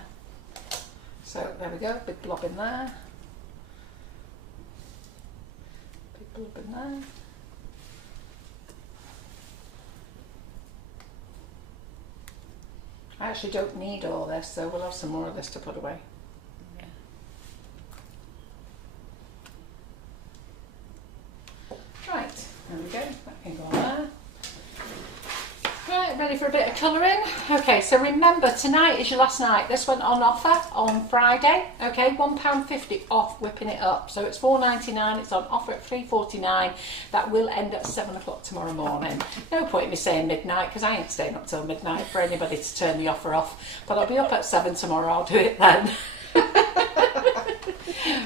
So there we go, big blob in there. Big blob in there. I actually don't need all this, so we'll have some more of this to put away. Yeah. Right, there we go, that can go on there. Right, ready for a bit of colouring? Okay, so remember, tonight is your last night. This went on offer on Friday, okay, £1.50 off whipping it up. So it's $4.99, it's on offer at $3.49. That will end at 7 o'clock tomorrow morning. No point in me saying midnight, because I ain't staying up till midnight for anybody to turn the offer off. But I'll be up at 7 tomorrow, I'll do it then.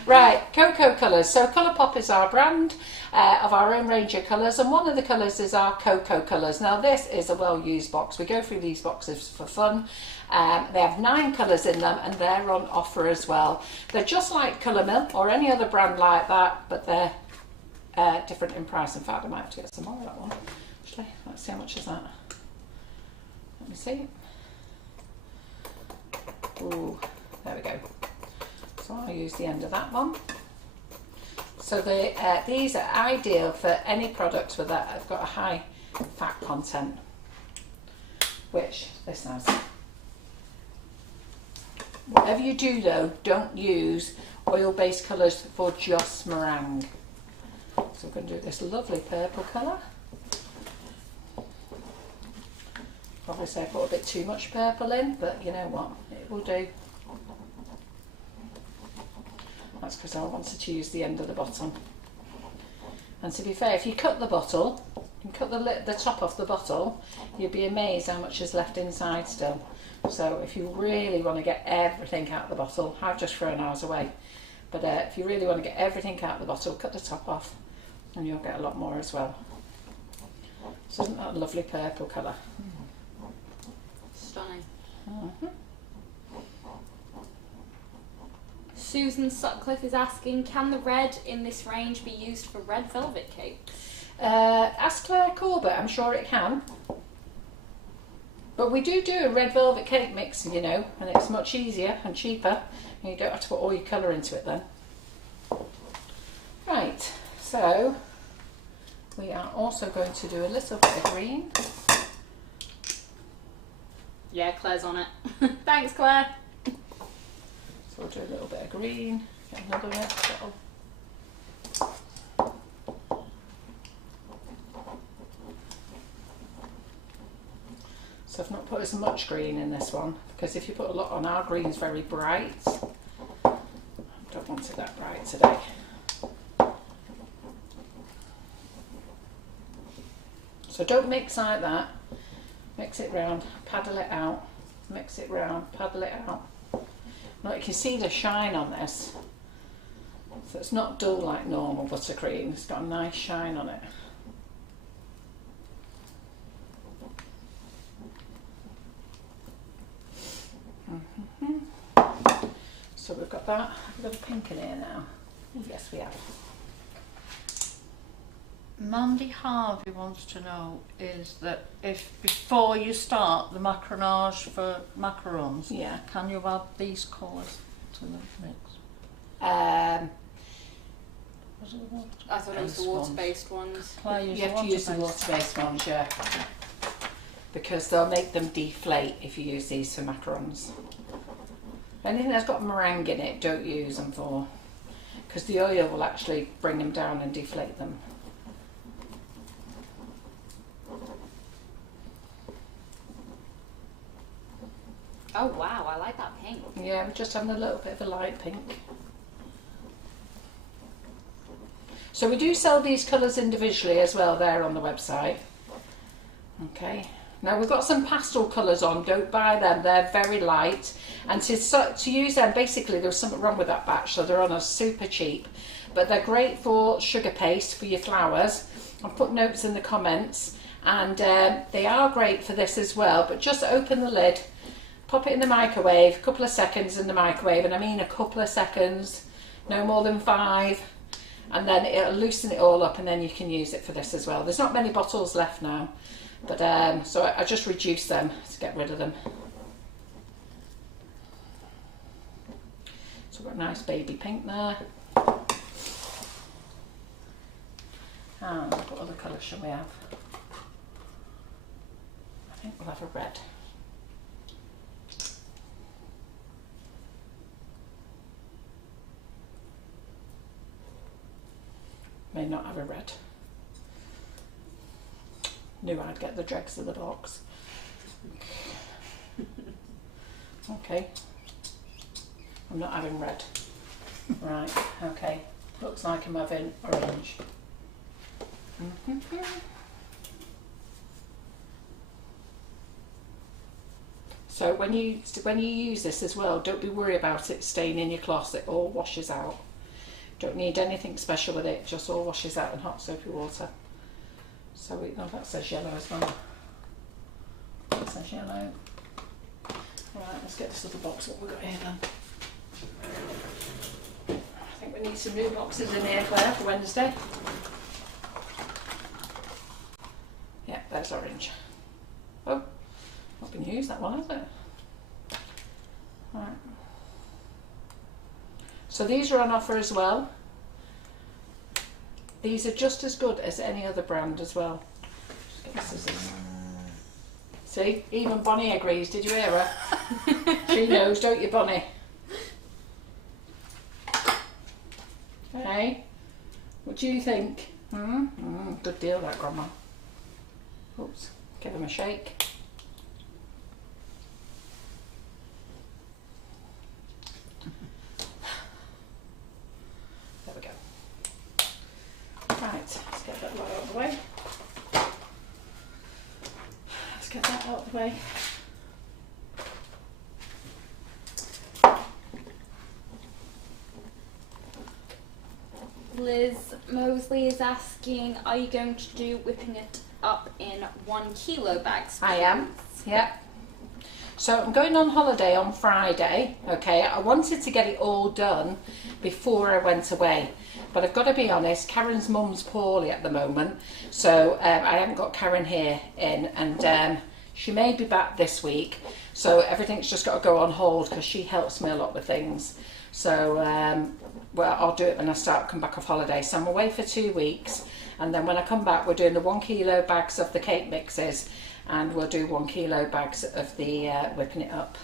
Right, Cocoa Colours. So Colourpop is our brand of our own range of colours, and one of the colours is our Cocoa Colours. Now this is a well-used box. We go through these boxes for fun. They have 9 colours in them, and they're on offer as well. They're just like Colour Mill or any other brand like that, but they're different in price. In fact, I might have to get some more of that one. Actually, let's see how much is that. Let me see. Ooh, there we go. So I'll use the end of that one. So these are ideal for any products with that have got a high fat content, which this has. Whatever you do though, don't use oil-based colours for just meringue. So we're going to do this lovely purple colour. Obviously I put a bit too much purple in, but you know what, it will do. That's because I wanted to use the end of the bottle. And to be fair, if you cut the bottle, and cut the top off the bottle, you'd be amazed how much is left inside still. So if you really want to get everything out of the bottle, I've just thrown ours away. But if you really want to get everything out of the bottle, cut the top off and you'll get a lot more as well. So isn't that a lovely purple colour? Stunning. Mm-hmm. Susan Sutcliffe is asking, can the red in this range be used for red velvet cakes? Ask Claire Corbett, I'm sure it can. But we do a red velvet cake mix, you know, and it's much easier and cheaper, and you don't have to put all your colour into it then. Right, so we are also going to do a little bit of green. Yeah, Claire's on it. Thanks, Claire. So we'll do a little bit of green, get another red bottle. So I've not put as much green in this one, because if you put a lot on, our green's very bright. I don't want it that bright today. So don't mix like that. Mix it round, paddle it out, mix it round, paddle it out. Now you can see the shine on this. So it's not dull like normal buttercream, it's got a nice shine on it. So we've got that. Have we got a pink in here now? Yes, we have. Mandy Harvey wants to know is that if before you start the macaronage for macarons, Yeah. can you add these colours to the mix? Was it water? I thought it was the water-based ones. You have to use the water-based ones, yeah. Because they'll make them deflate if you use these for macarons. Anything that's got meringue in it, don't use them for. Because the oil will actually bring them down and deflate them. Oh wow, I like that pink. Yeah, we're just having a little bit of a light pink. So we do sell these colours individually as well there on the website. Okay, now we've got some pastel colours on, don't buy them, they're very light. And to use them, basically there was something wrong with that batch, so they're on us super cheap. But they're great for sugar paste for your flowers. I'll put notes in the comments. And they are great for this as well, but just open the lid, pop it in the microwave, a couple of seconds in the microwave, and I mean a couple of seconds, no more than 5. And then it'll loosen it all up, and then you can use it for this as well. There's not many bottles left now, but so I just reduced them to get rid of them. So we've got a nice baby pink there. And what other colour shall we have? I think we'll have a red. May not have a red. Knew I'd get the dregs of the box. Okay. I'm not having red. Right, okay. Looks like I'm having orange. So when you use this as well, don't be worried about it staying in your cloth. It all washes out. Don't need anything special with it, just all washes out in hot soapy water. So that says yellow as well. That says yellow. Alright, let's get this other box. What we've got here then. I think we need some new boxes in here, Claire, for Wednesday. Yeah, there's orange. Oh, not been used that one, has it? Right. So these are on offer as well. These are just as good as any other brand as well. Just get the scissors. See, even Bonnie agrees. Did you hear her? She knows, don't you, Bonnie? Hey, what do you think? Good deal, that, Grandma. Oops, give him a shake. There we go. Right, let's get that out of the way. Let's get that out of the way. Liz Mosley is asking, are you going to do whipping it up in 1 kilo bags? I am, yeah. So I'm going on holiday on Friday, okay. I wanted to get it all done before I went away. But I've got to be honest, Karen's mum's poorly at the moment. So I haven't got Karen here in, and she may be back this week. So everything's just got to go on hold because she helps me a lot with things. So, well, I'll do it when I come back off holiday. So I'm away for 2 weeks. And then when I come back, we're doing the 1 kilo bags of the cake mixes. And we'll do 1 kilo bags of the whipping it up.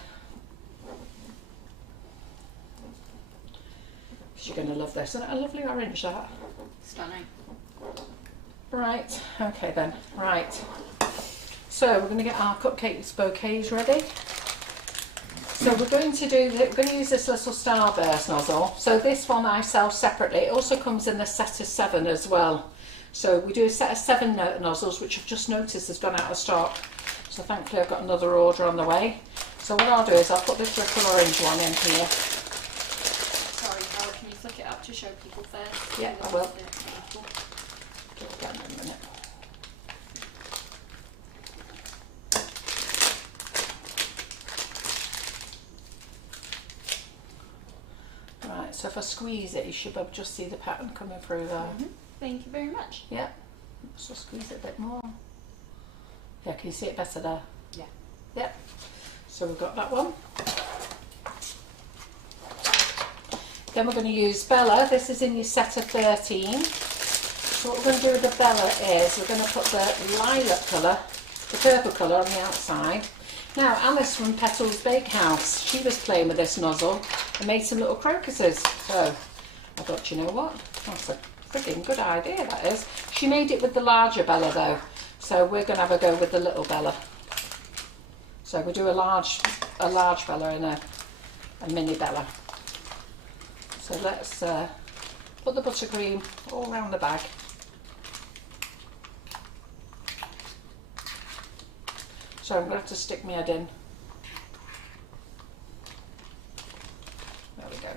You're going to love this. Isn't it a lovely orange, that? Stunning. Right, okay then. Right. So we're going to get our cupcakes bouquets ready. So we're going to use this little starburst nozzle. So this one I sell separately. It also comes in the set of 7 as well. So we do a set of 7 nozzles, which I've just noticed has gone out of stock. So thankfully I've got another order on the way. So what I'll do is I'll put this little orange one in here. Sorry, Carol, can you flick it up to show people first? Yeah, I will. Just get in a minute. So if I squeeze it, you should be able to just see the pattern coming through there. Thank you very much. Yeah. So squeeze it a bit more. Yeah, can you see it better there? Yeah. Yep. So we've got that one. Then we're going to use Bella. This is in your set of 13. So what we're going to do with the Bella is we're going to put the lilac colour, the purple colour on the outside. Now Alice from Petals Bakehouse, she was playing with this nozzle and made some little crocuses. So I thought, you know what, that's a frigging good idea that is. She made it with the larger Bella though, so we're going to have a go with the little Bella. So we'll do a large Bella and a mini Bella. So let's put the buttercream all around the bag. So I'm going to have to stick my head in. There we go.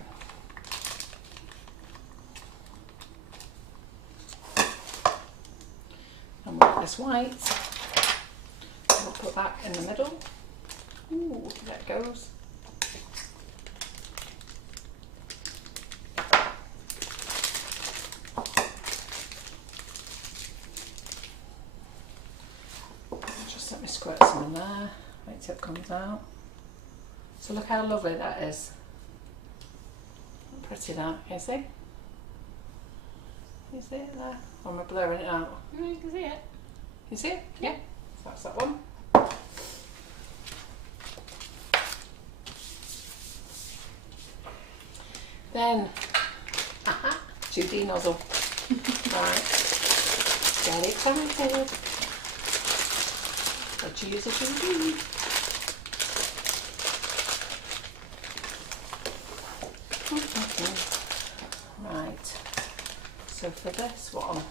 And we'll get this white. We'll put that in the middle. Ooh, there it goes. Just let me squirt some in there, wait till it comes out. So look how lovely that is. How pretty that, can you see? Can you see it there? Or am I blurring it out? You can see it. Can you see it? Yeah. So that's that one. Then, 2D nozzle. Right, get excited. Let's use a 2D. Right, so for this one,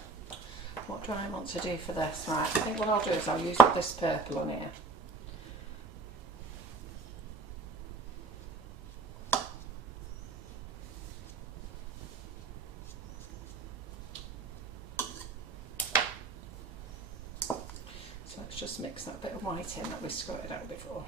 what do I want to do for this? Right, I think what I'll do is I'll use this purple on here. Let's just mix that bit of white in that we squirted out before.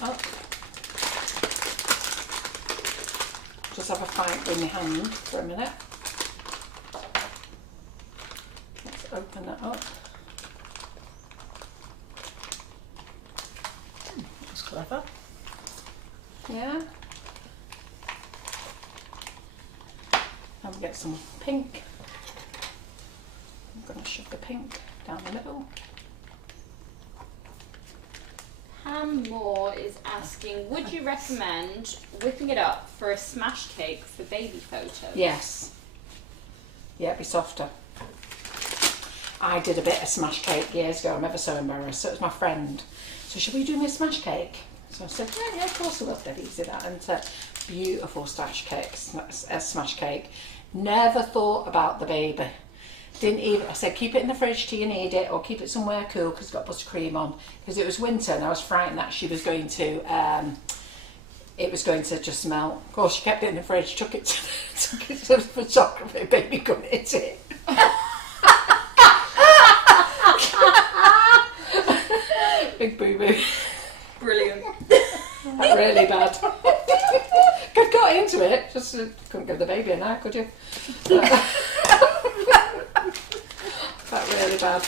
Up. Just have a fight with my hand for a minute. Let's open that up. That's clever. Yeah. And we get some pink. I'm going to shove the pink down the middle. Pam Moore is asking, would you recommend whipping it up for a smash cake for baby photos? Yes. Yeah, it'd be softer. I did a bit of smash cake years ago. I'm ever so embarrassed. So it was my friend. So should we do a smash cake? So I said, yeah, of course I will. Dead easy that. And beautiful smash cake. Smash cake. Never thought about the baby. Didn't even, I said keep it in the fridge till you need it, or keep it somewhere cool because it's got buttercream on, because it was winter and I was frightened that she was going to it was going to just melt. Of course she kept it in the fridge, took it to the photography, baby couldn't hit it. Big boo boo. Brilliant. Really bad. I got into it, just couldn't give the baby a knife, could you? That really bad.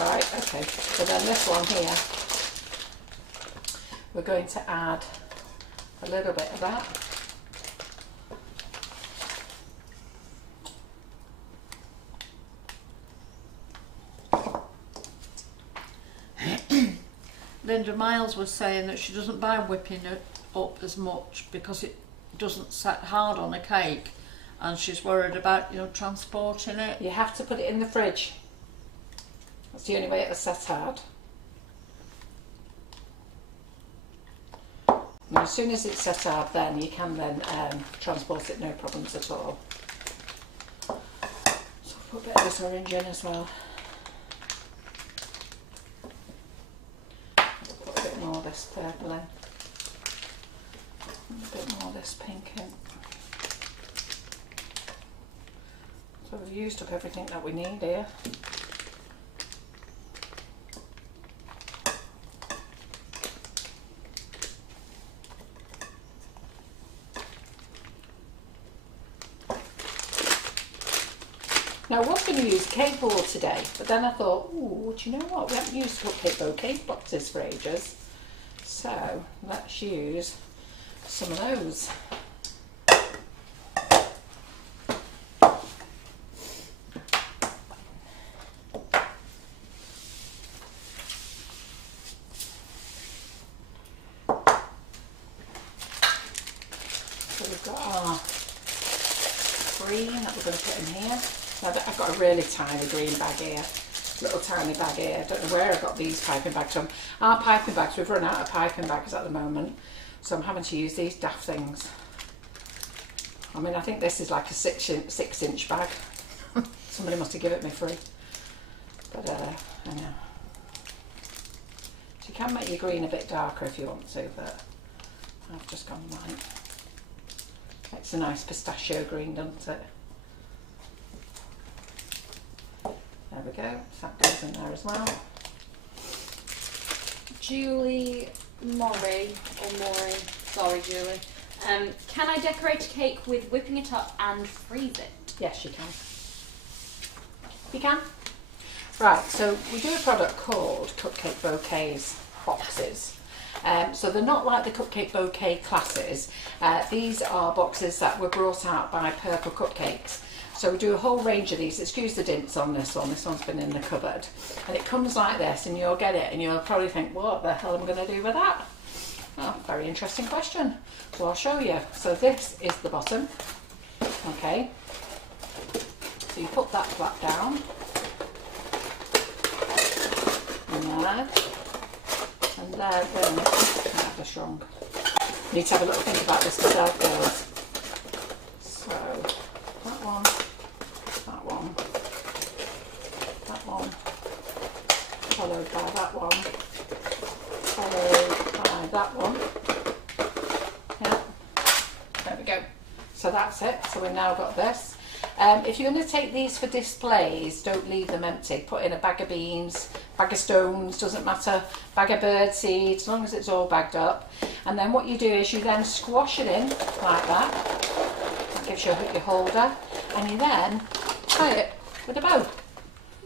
Right, okay. So then this one here, we're going to add a little bit of that. Linda Miles was saying that she doesn't buy whipping it up as much because it doesn't set hard on a cake, and she's worried about, you know, transporting it. You have to put it in the fridge. That's the only way it'll set hard. And as soon as it's set hard, then you can then transport it, no problems at all. So I'll put a bit of this orange in as well. Put a bit more of this purple in. And a bit more of this pink in. So we've used up everything that we need here. Now I was going to use a cake board today, but then I thought, ooh, do you know what? We haven't used cupcake bouquet boxes for ages. So let's use some of those. So we've got our green that we're going to put in here. I've got a really tiny green bag here, little tiny bag here. I don't know where I got these piping bags from. Our piping bags, we've run out of piping bags at the moment, so I'm having to use these daft things. I mean, I think this is like a 6-inch bag. Somebody must have given it me free. But I know. So you can make your green a bit darker if you want to, but I've just gone light. It's a nice pistachio green, doesn't it? There we go, so that goes in there as well. Julie Murray, sorry Julie. Can I decorate a cake with whipping it up and freeze it? Yes, you can. You can. Right, so we do a product called Cupcake Bouquets boxes. So they're not like the Cupcake Bouquet classes. These are boxes that were brought out by Purple Cupcakes. So we do a whole range of these. Excuse the dints on this one. This one's been in the cupboard. And it comes like this, and you'll get it, and you'll probably think, what the hell am I going to do with that? Oh, very interesting question. So I'll show you. So this is the bottom. Okay. So you put that flap down. And there. And there, then, that's strong. Need to have a little think about this myself, girls. So, that one, followed by that one, followed by that one. Yeah, there we go. So that's it. So we've now got this. If you're going to take these for displays, don't leave them empty. Put in a bag of beans, bag of stones, doesn't matter, bag of bird seeds, as long as it's all bagged up. And then what you do is you then squash it in like that. That gives you your holder. And you then tie it with a bow.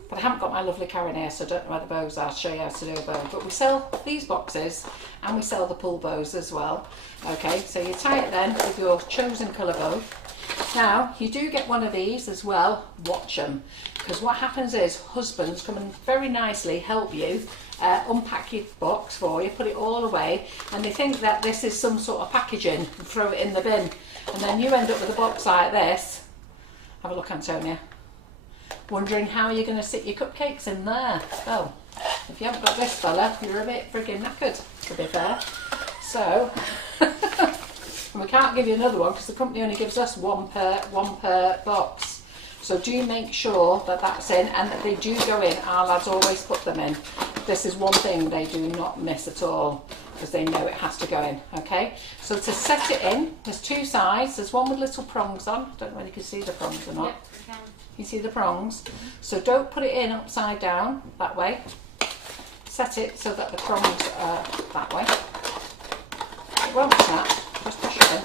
But I haven't got my lovely Karen here, so I don't know where the bows are. I'll show you how to do a bow. But we sell these boxes and we sell the pull bows as well. Okay, so you tie it then with your chosen colour bow. Now, you do get one of these as well. Watch them. Because what happens is husbands come and very nicely help you unpack your box for you, put it all away, and they think that this is some sort of packaging and throw it in the bin. And then you end up with a box like this. Have a look, Antonia. Wondering how you're going to sit your cupcakes in there. Well, if you haven't got this fella, you're a bit frigging knackered, to be fair. So, and we can't give you another one because the company only gives us one per box. So do make sure that that's in, and that they do go in. Our lads always put them in. This is one thing they do not miss at all, because they know it has to go in. Okay, so to set it in, there's two sides. There's one with little prongs on. I don't know whether you can see the prongs or not. Yep, I can. You see the prongs? So don't put it in upside down that way. Set it so that the prongs are that way. It won't snap, just push it in.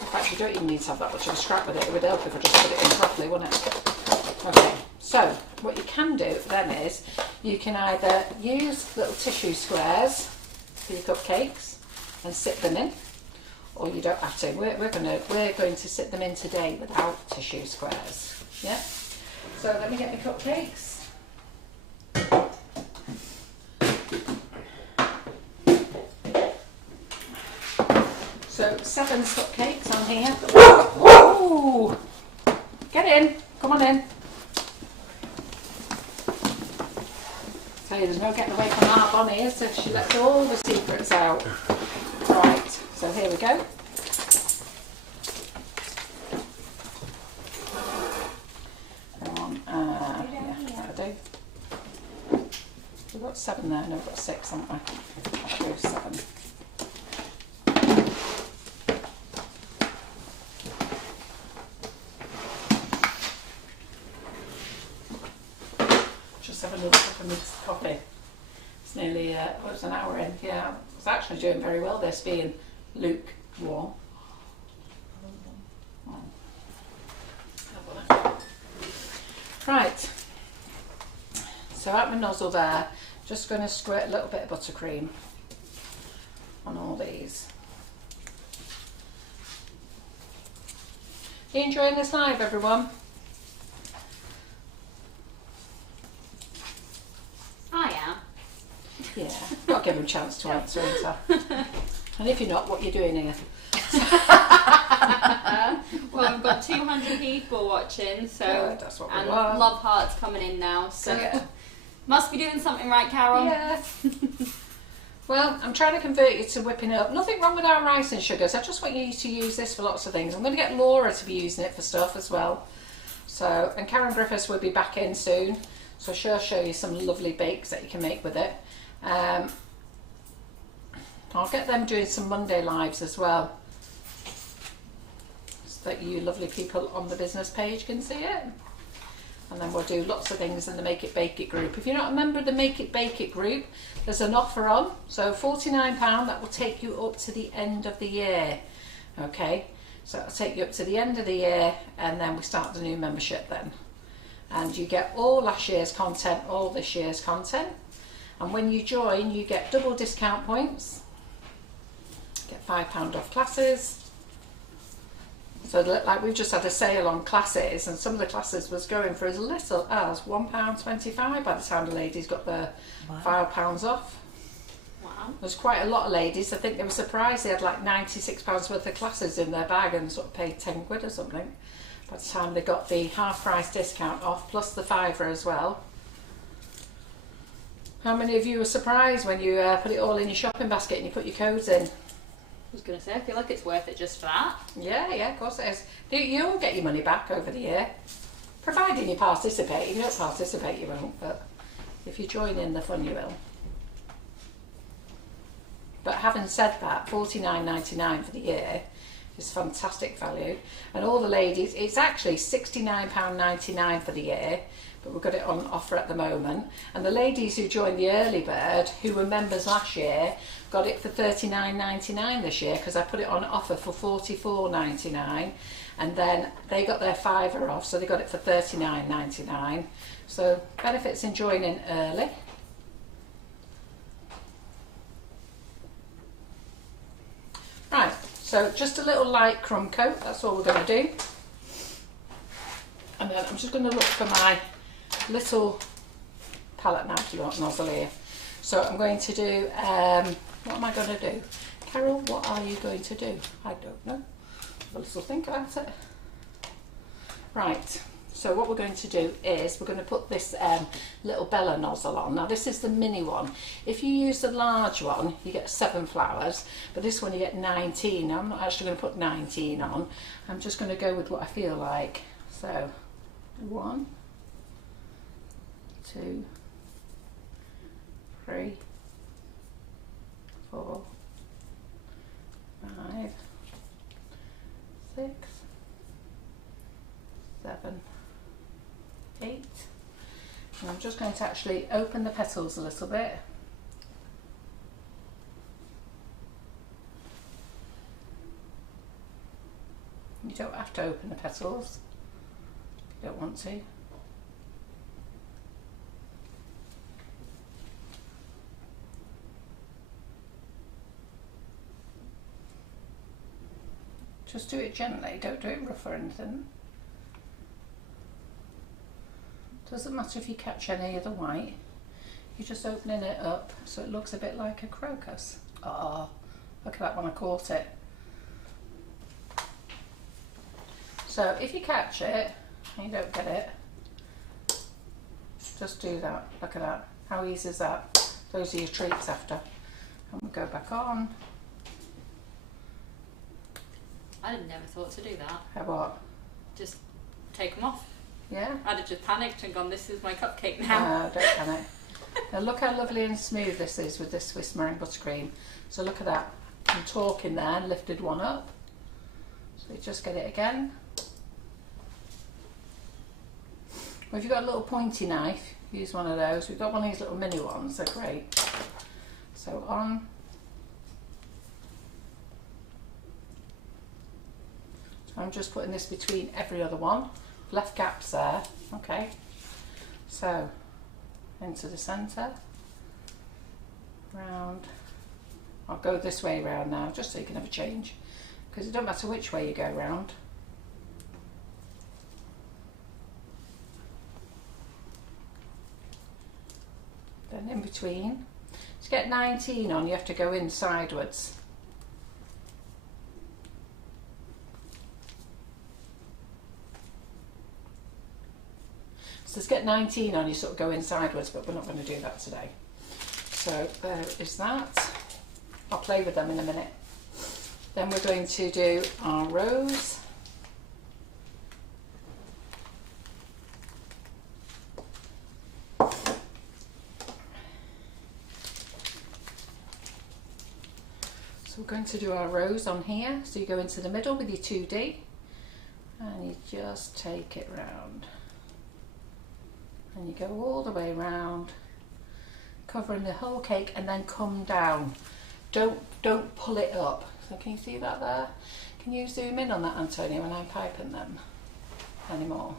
In fact, you don't even need to have that much of a scrap with it. It would help if I just put it in properly, wouldn't it? Okay, so what you can do then is you can either use little tissue squares for your cupcakes and sit them in, or you don't have to. We're going to sit them in today without tissue squares. Yeah. So let me get my cupcakes. So 7 cupcakes on here. Ooh. Get in. Come on in. tell you, there's no getting away from our Bonnie, so she lets all the secrets out. Right, so here we go. Yeah, I do. We've got 7 there, no, we've got 6, haven't we? I'll do 7. Just have another cup of mixed coffee. It's nearly, it's an hour in. Yeah, it's actually doing very well, this being lukewarm. Right, so at my nozzle there, just going to squirt a little bit of buttercream on all these. You enjoying this live, everyone? I am. Yeah, got to give them a chance to answer, ain't I? And if you're not, what are you doing here? Well, we've got 200 people watching, so Good, that's what we and want. love hearts coming in now, so Yeah. must be doing something right, Carol. Yeah. Well, I'm trying to convert you to whipping up. Nothing wrong with our rice and sugars. I just want you to use this for lots of things. I'm going to get Laura to be using it for stuff as well. So, and Karen Griffiths will be back in soon, so she'll show you some lovely bakes that you can make with it. I'll get them doing some Monday lives as well, so that you lovely people on the business page can see it. And then we'll do lots of things in the Make It Bake It group. If you're not a member of the Make It Bake It group, there's an offer on. So £49, that will take you up to the end of the year. Okay, so it'll take you up to the end of the year, and then we start the new membership then. And you get all last year's content, all this year's content. And when you join, you get double discount points. Get £5 off classes. So like we've just had a sale on classes, and some of the classes was going for as little as £1.25 by the time the ladies got their £5 off. Wow. There's quite a lot of ladies. I think they were surprised they had like £96 worth of classes in their bag and sort of paid 10 quid or something by the time they got the half price discount off plus the £5 as well. How many of you were surprised when you put it all in your shopping basket and you put your codes in? I was going to say, I feel like it's worth it just for that. Yeah, of course it is. You'll get your money back over the year, providing you participate. If you don't participate, you won't, but if you join in the fun, you will. But having said that, £49.99 for the year is fantastic value. And all the ladies, it's actually £69.99 for the year, but we've got it on offer at the moment. And the ladies who joined the early bird, who were members last year, got it for £39.99 this year, because I put it on offer for £44.99, and then they got their £5 off, so they got it for £39.99. So benefits in joining early. Right, so just a little light crumb coat, that's all we're going to do. And then I'm just going to look for my little palette knife, do you want nozzle here? So I'm going to do, what am I going to do? Carol, what are you going to do? I don't know. Have a little think about it. Right, so what we're going to do is we're going to put this little Bella nozzle on. Now this is the mini one. If you use the large one, you get 7 flowers, but this one you get 19. Now, I'm not actually going to put 19 on. I'm just going to go with what I feel like. So 1, 2, 3, 4, 5, 6, 7, 8. And I'm just going to actually open the petals a little bit. You don't have to open the petals if you don't want to. Just do it gently, don't do it rough or anything. Doesn't matter if you catch any of the white, you're just opening it up so it looks a bit like a crocus. Oh, look at that when I caught it. So if you catch it and you don't get it, just do that, look at that. How easy is that? Those are your treats after. And we'll go back on. I'd have never thought to do that. How what? Just take them off. Yeah? I'd have just panicked and gone, this is my cupcake now. No, don't panic. Now look how lovely and smooth this is with this Swiss meringue buttercream. So look at that. I'm talking there and lifted one up. So you just get it again. Well, if you've got a little pointy knife, use one of those. We've got one of these little mini ones, they're great. So on. So I'm just putting this between every other one. Left gaps there, okay. So into the centre, round. I'll go this way round now, just so you can have a change, because it don't matter which way you go round. Then in between. To get 19 on, you have to go in sideways. So to get 19 on, you sort of go in sideways, but we're not going to do that today. So there is that. I'll play with them in a minute. Then we're going to do our rose. So we're going to do our rose on here. So you go into the middle with your 2D and you just take it round. And you go all the way round, covering the whole cake, and then come down. Don't pull it up. So can you see that there? Can you zoom in on that, Antonia, when I'm piping them anymore?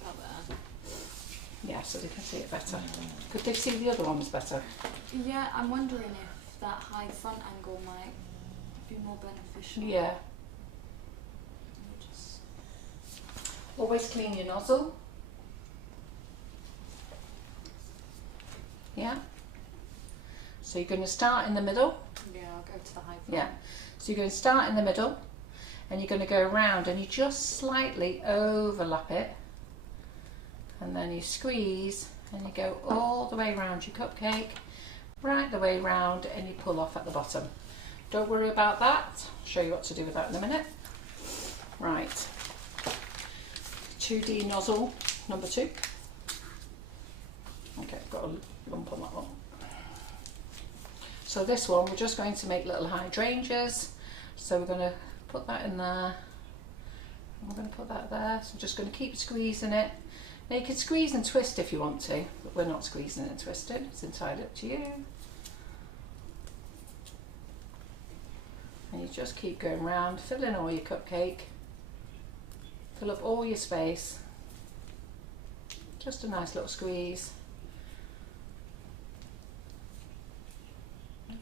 About there. Yeah, so they can see it better. Could they see the other ones better? Yeah, I'm wondering if that high front angle might be more beneficial. Yeah. Always clean your nozzle. Yeah. So you're going to start in the middle. Yeah, I'll go to the high front. Yeah. So you're going to start in the middle and you're going to go around and you just slightly overlap it. And then you squeeze and you go all the way around your cupcake, right the way round, and you pull off at the bottom. Don't worry about that. I'll show you what to do with that in a minute. Right. 2D nozzle number 2. Okay, I've got a lump on that one. So this one, we're just going to make little hydrangeas. So we're going to put that in there. And we're going to put that there. So I'm just going to keep squeezing it. Now you can squeeze and twist if you want to, but we're not squeezing and twisting. It's entirely up to you. And you just keep going round, fill in all your cupcake. Fill up all your space. Just a nice little squeeze.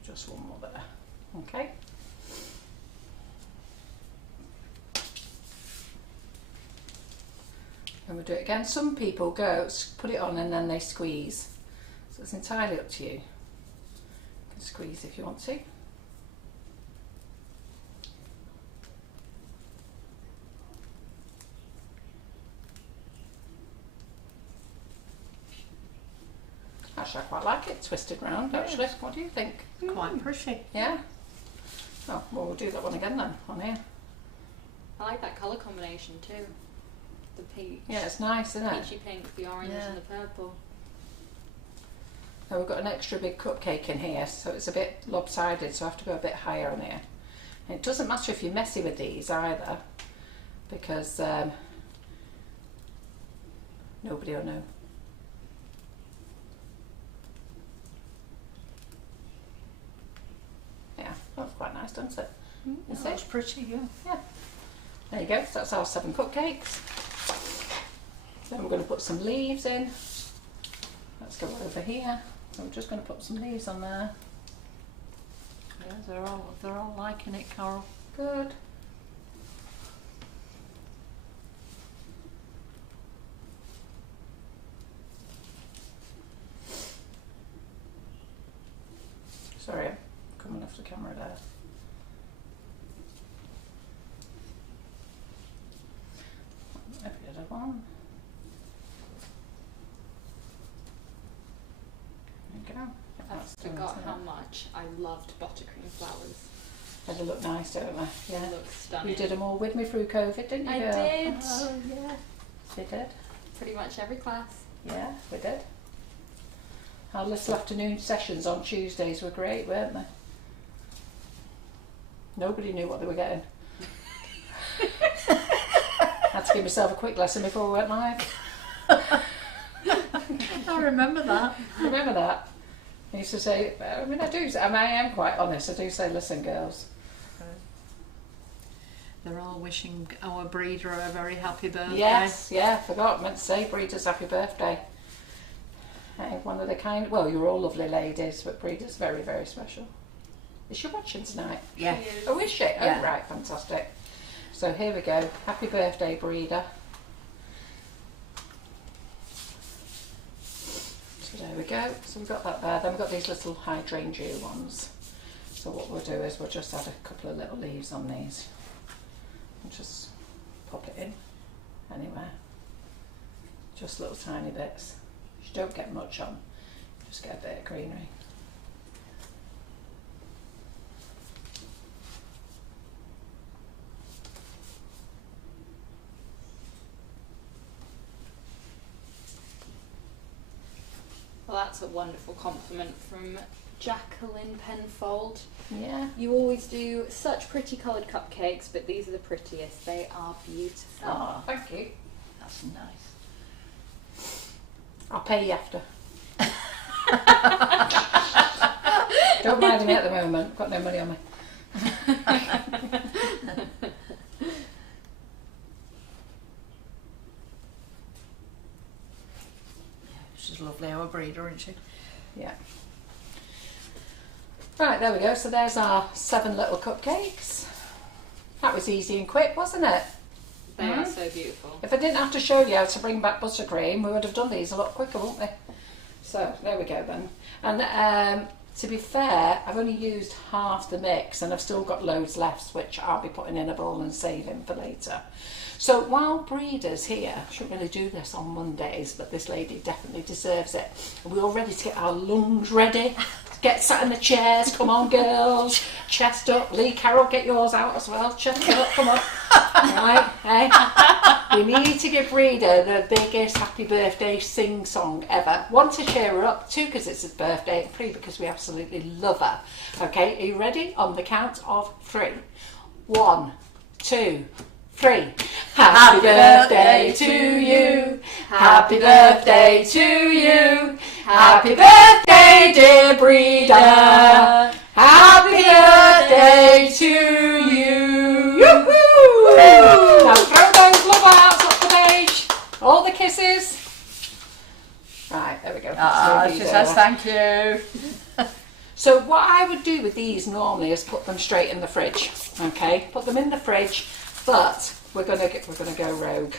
Just one more there. Okay. And we'll do it again. Some people go, put it on and then they squeeze. So it's entirely up to you. You can squeeze if you want to. Actually, I quite like it twisted round, actually. What do you think? Quite pretty. Yeah? Oh, well, we'll do that one again then, on here. I like that colour combination too. The peach. Yeah, it's nice, isn't it? Peachy pink, the orange and the purple. Now we've got an extra big cupcake in here, so it's a bit lopsided, so I have to go a bit higher on here. And it doesn't matter if you're messy with these either, because nobody will know. Yeah, that's quite nice, doesn't it? It looks pretty, yeah. Yeah. There you go, so that's our 7 cupcakes. Then we're going to put some leaves in. Let's go over here. So we're just going to put some leaves on there. Yeah, they're all liking it, Carol. Good. Sorry, I'm coming off the camera there. Every other one. forgot how much I loved buttercream flowers. They look nice, don't they? Yeah. They look stunning. You did them all with me through COVID, didn't you? I girl? did. Oh, yeah. We did. Pretty much every class. Yeah, we did. Our little afternoon sessions on Tuesdays were great, weren't they? Nobody knew what they were getting. Had to give myself a quick lesson before we went live. I remember that. Remember that? I used to say, I mean, I am quite honest. I do say, listen, girls. They're all wishing our breeder a very happy birthday. Yes, yeah, forgot. Meant to say, Breeder's happy birthday. One of the kind. Well, you're all lovely ladies, but Breeder's very, very special. Is she watching tonight? Yeah. Oh, is she? Yeah. Oh, right, fantastic. So here we go. Happy birthday, Breeder. So there we go. So we've got that there. Then we've got these little hydrangea ones. So what we'll do is we'll just add a couple of little leaves on these. And just pop it in anywhere. Just little tiny bits. You don't get much on. Just get a bit of greenery. Well, that's a wonderful compliment from Jacqueline Penfold. Yeah. You always do such pretty coloured cupcakes, but these are the prettiest. They are beautiful. Oh, thank you. That's nice. I'll pay you after. Don't mind me at the moment. I've got no money on me. She's lovely, our breeder, isn't she? Yeah. Right, there we go. So there's our 7 little cupcakes. That was easy and quick, wasn't it? They are so beautiful. If I didn't have to show you how to bring back buttercream, we would have done these a lot quicker, wouldn't we? So there we go then. And to be fair, I've only used half the mix and I've still got loads left, which I'll be putting in a bowl and saving for later. So while Breeder's here, I shouldn't really do this on Mondays, but this lady definitely deserves it. We're all ready to get our lungs ready. Get sat in the chairs, come on girls, chest up. Lee Carroll, get yours out as well, chest up, come on. Right, hey? We need to give Breeder the biggest happy birthday sing song ever. 1, to cheer her up, 2, because it's his birthday, 3, because we absolutely love her. Okay, are you ready? On the count of 3. 1, 2, 3. Happy birthday to you. Happy birthday to you. Happy birthday, dear Breeder. Happy birthday to you. Yoo-hoo! Now throw those love hearts up the page. All the kisses. Right, there we go. She says thank you. So what I would do with these normally is put them straight in the fridge. Okay, put them in the fridge, but we're gonna go rogue.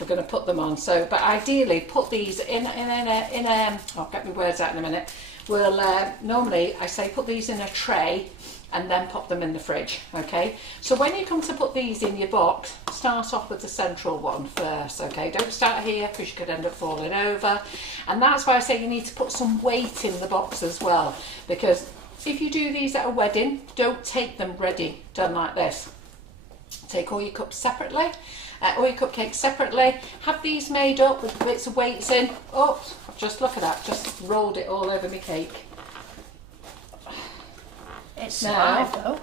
We're gonna put them on. So, but ideally, put these in a. I'll get my words out in a minute. We'll normally I say put these in a tray and then pop them in the fridge. Okay. So when you come to put these in your box, start off with the central one first. Okay. Don't start here because you could end up falling over. And that's why I say you need to put some weight in the box as well, because if you do these at a wedding, don't take them ready done like this. Take all your cups separately, all your cupcakes separately. Have these made up with bits of weights in. Oh, just look at that, just rolled it all over my cake. It survived Now, though.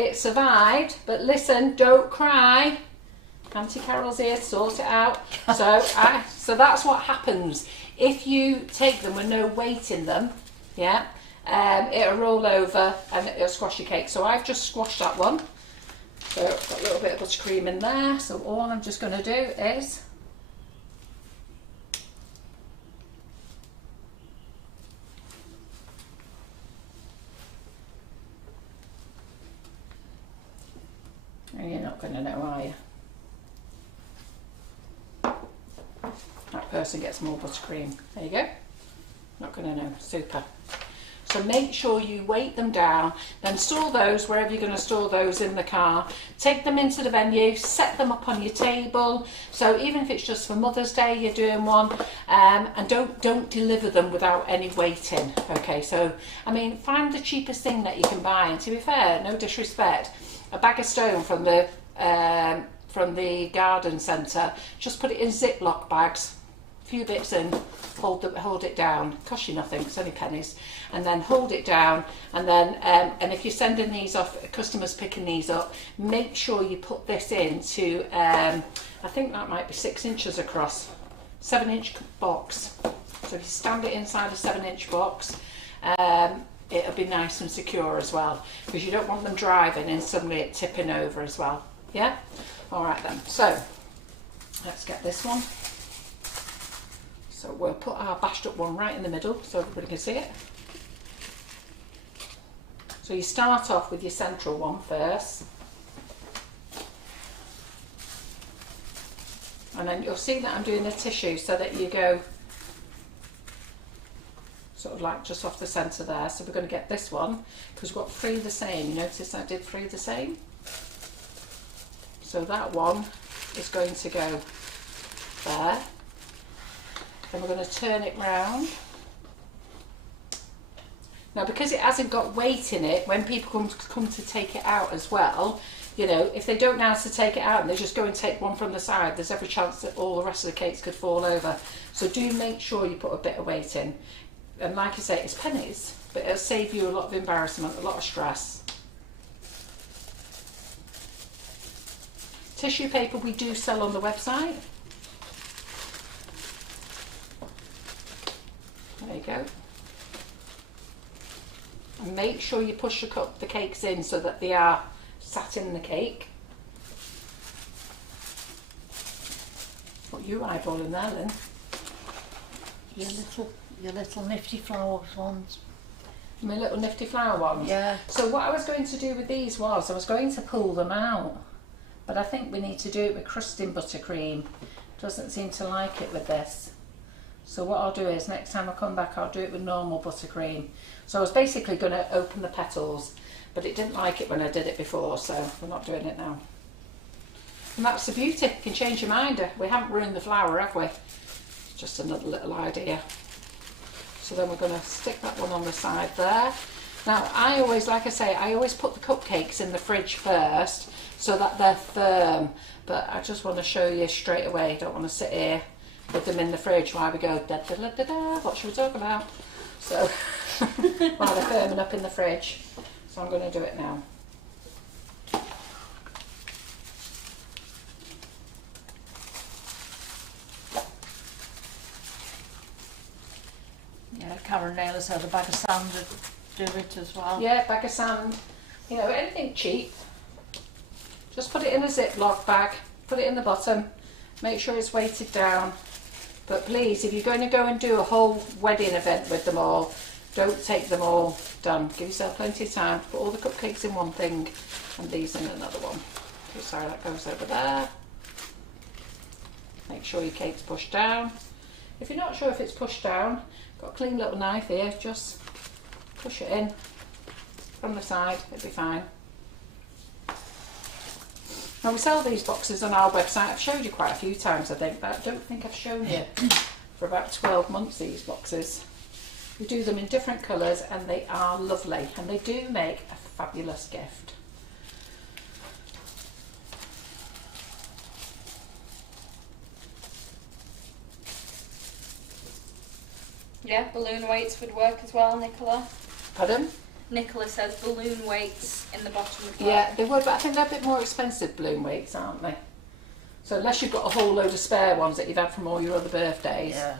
It survived, but listen, don't cry. Auntie Carol's here to sort it out. So that's what happens. If you take them with no weight in them, yeah, it'll roll over and it'll squash your cake. So I've just squashed that one. So I've got a little bit of buttercream in there. So all I'm just going to do is and you're not going to know, are you? That person gets more buttercream. There you go. Not going to know. Super. So make sure you weight them down, then store those wherever you're going to store those in the car. Take them into the venue, set them up on your table. So even if it's just for Mother's Day, you're doing one, and don't deliver them without any weighting. Okay, so I mean, find the cheapest thing that you can buy. And to be fair, no disrespect, a bag of stone from the garden centre, just put it in Ziploc bags, a few bits in, hold it down, cost you nothing, it's only pennies, and then hold it down, and then and if you're sending these off, customers picking these up, make sure you put this into I think that might be 6 inches across, 7-inch box. So if you stand it inside a 7-inch box, it'll be nice and secure as well, because you don't want them driving and suddenly it tipping over as well. Yeah? Alright then, so let's get this one. So we'll put our bashed up one right in the middle so everybody can see it. So you start off with your central one first. And then you'll see that I'm doing the tissue so that you go sort of like just off the centre there. So we're going to get this one, because we've got 3 the same. You notice I did 3 the same? So that one is going to go there. Then we're going to turn it round. Now, because it hasn't got weight in it, when people come to take it out as well, you know, if they don't know how to take it out and they just go and take one from the side, there's every chance that all the rest of the cakes could fall over. So do make sure you put a bit of weight in. And like I say, it's pennies, but it'll save you a lot of embarrassment, a lot of stress. Tissue paper we do sell on the website. There you go. And make sure you push the cakes in so that they are sat in the cake. What are you eyeballing there, Lynn? Your little nifty flowers ones. My little nifty flower ones? Yeah. So what I was going to do with these was, I was going to pull them out, but I think we need to do it with crusting buttercream. Doesn't seem to like it with this. So what I'll do is, next time I come back, I'll do it with normal buttercream. So I was basically going to open the petals, but it didn't like it when I did it before, so we're not doing it now. And that's the beauty, you can change your mind. We haven't ruined the flower, have we? It's just another little idea. So then we're going to stick that one on the side there. Now I always, like I say, I always put the cupcakes in the fridge first so that they're firm, but I just want to show you straight away, don't want to sit here with them in the fridge while we go da da da da da, what should we talk about? So while they're firming up in the fridge, so I'm going to do it now. Yeah, Karen Naylor said a bag of sand would do it as well. Yeah, bag of sand, you know, anything cheap. Just put it in a Ziploc bag, put it in the bottom, make sure it's weighted down. But please, if you're going to go and do a whole wedding event with them all, don't take them all done. Give yourself plenty of time. Put all the cupcakes in one thing and these in another one. Okay, sorry, that goes over there. Make sure your cake's pushed down. If you're not sure if it's pushed down, got a clean little knife here, just push it in from the side, it'll be fine. Now we sell these boxes on our website. I've showed you quite a few times, I think, but I don't think I've shown you for about 12 months these boxes. We do them in different colours and they are lovely, and they do make a fabulous gift. Yeah, balloon weights would work as well, Nicola. Pardon? Nicola says balloon weights in the bottom as well. Yeah, they would, but I think they're a bit more expensive, balloon weights, aren't they? So unless you've got a whole load of spare ones that you've had from all your other birthdays. Yeah.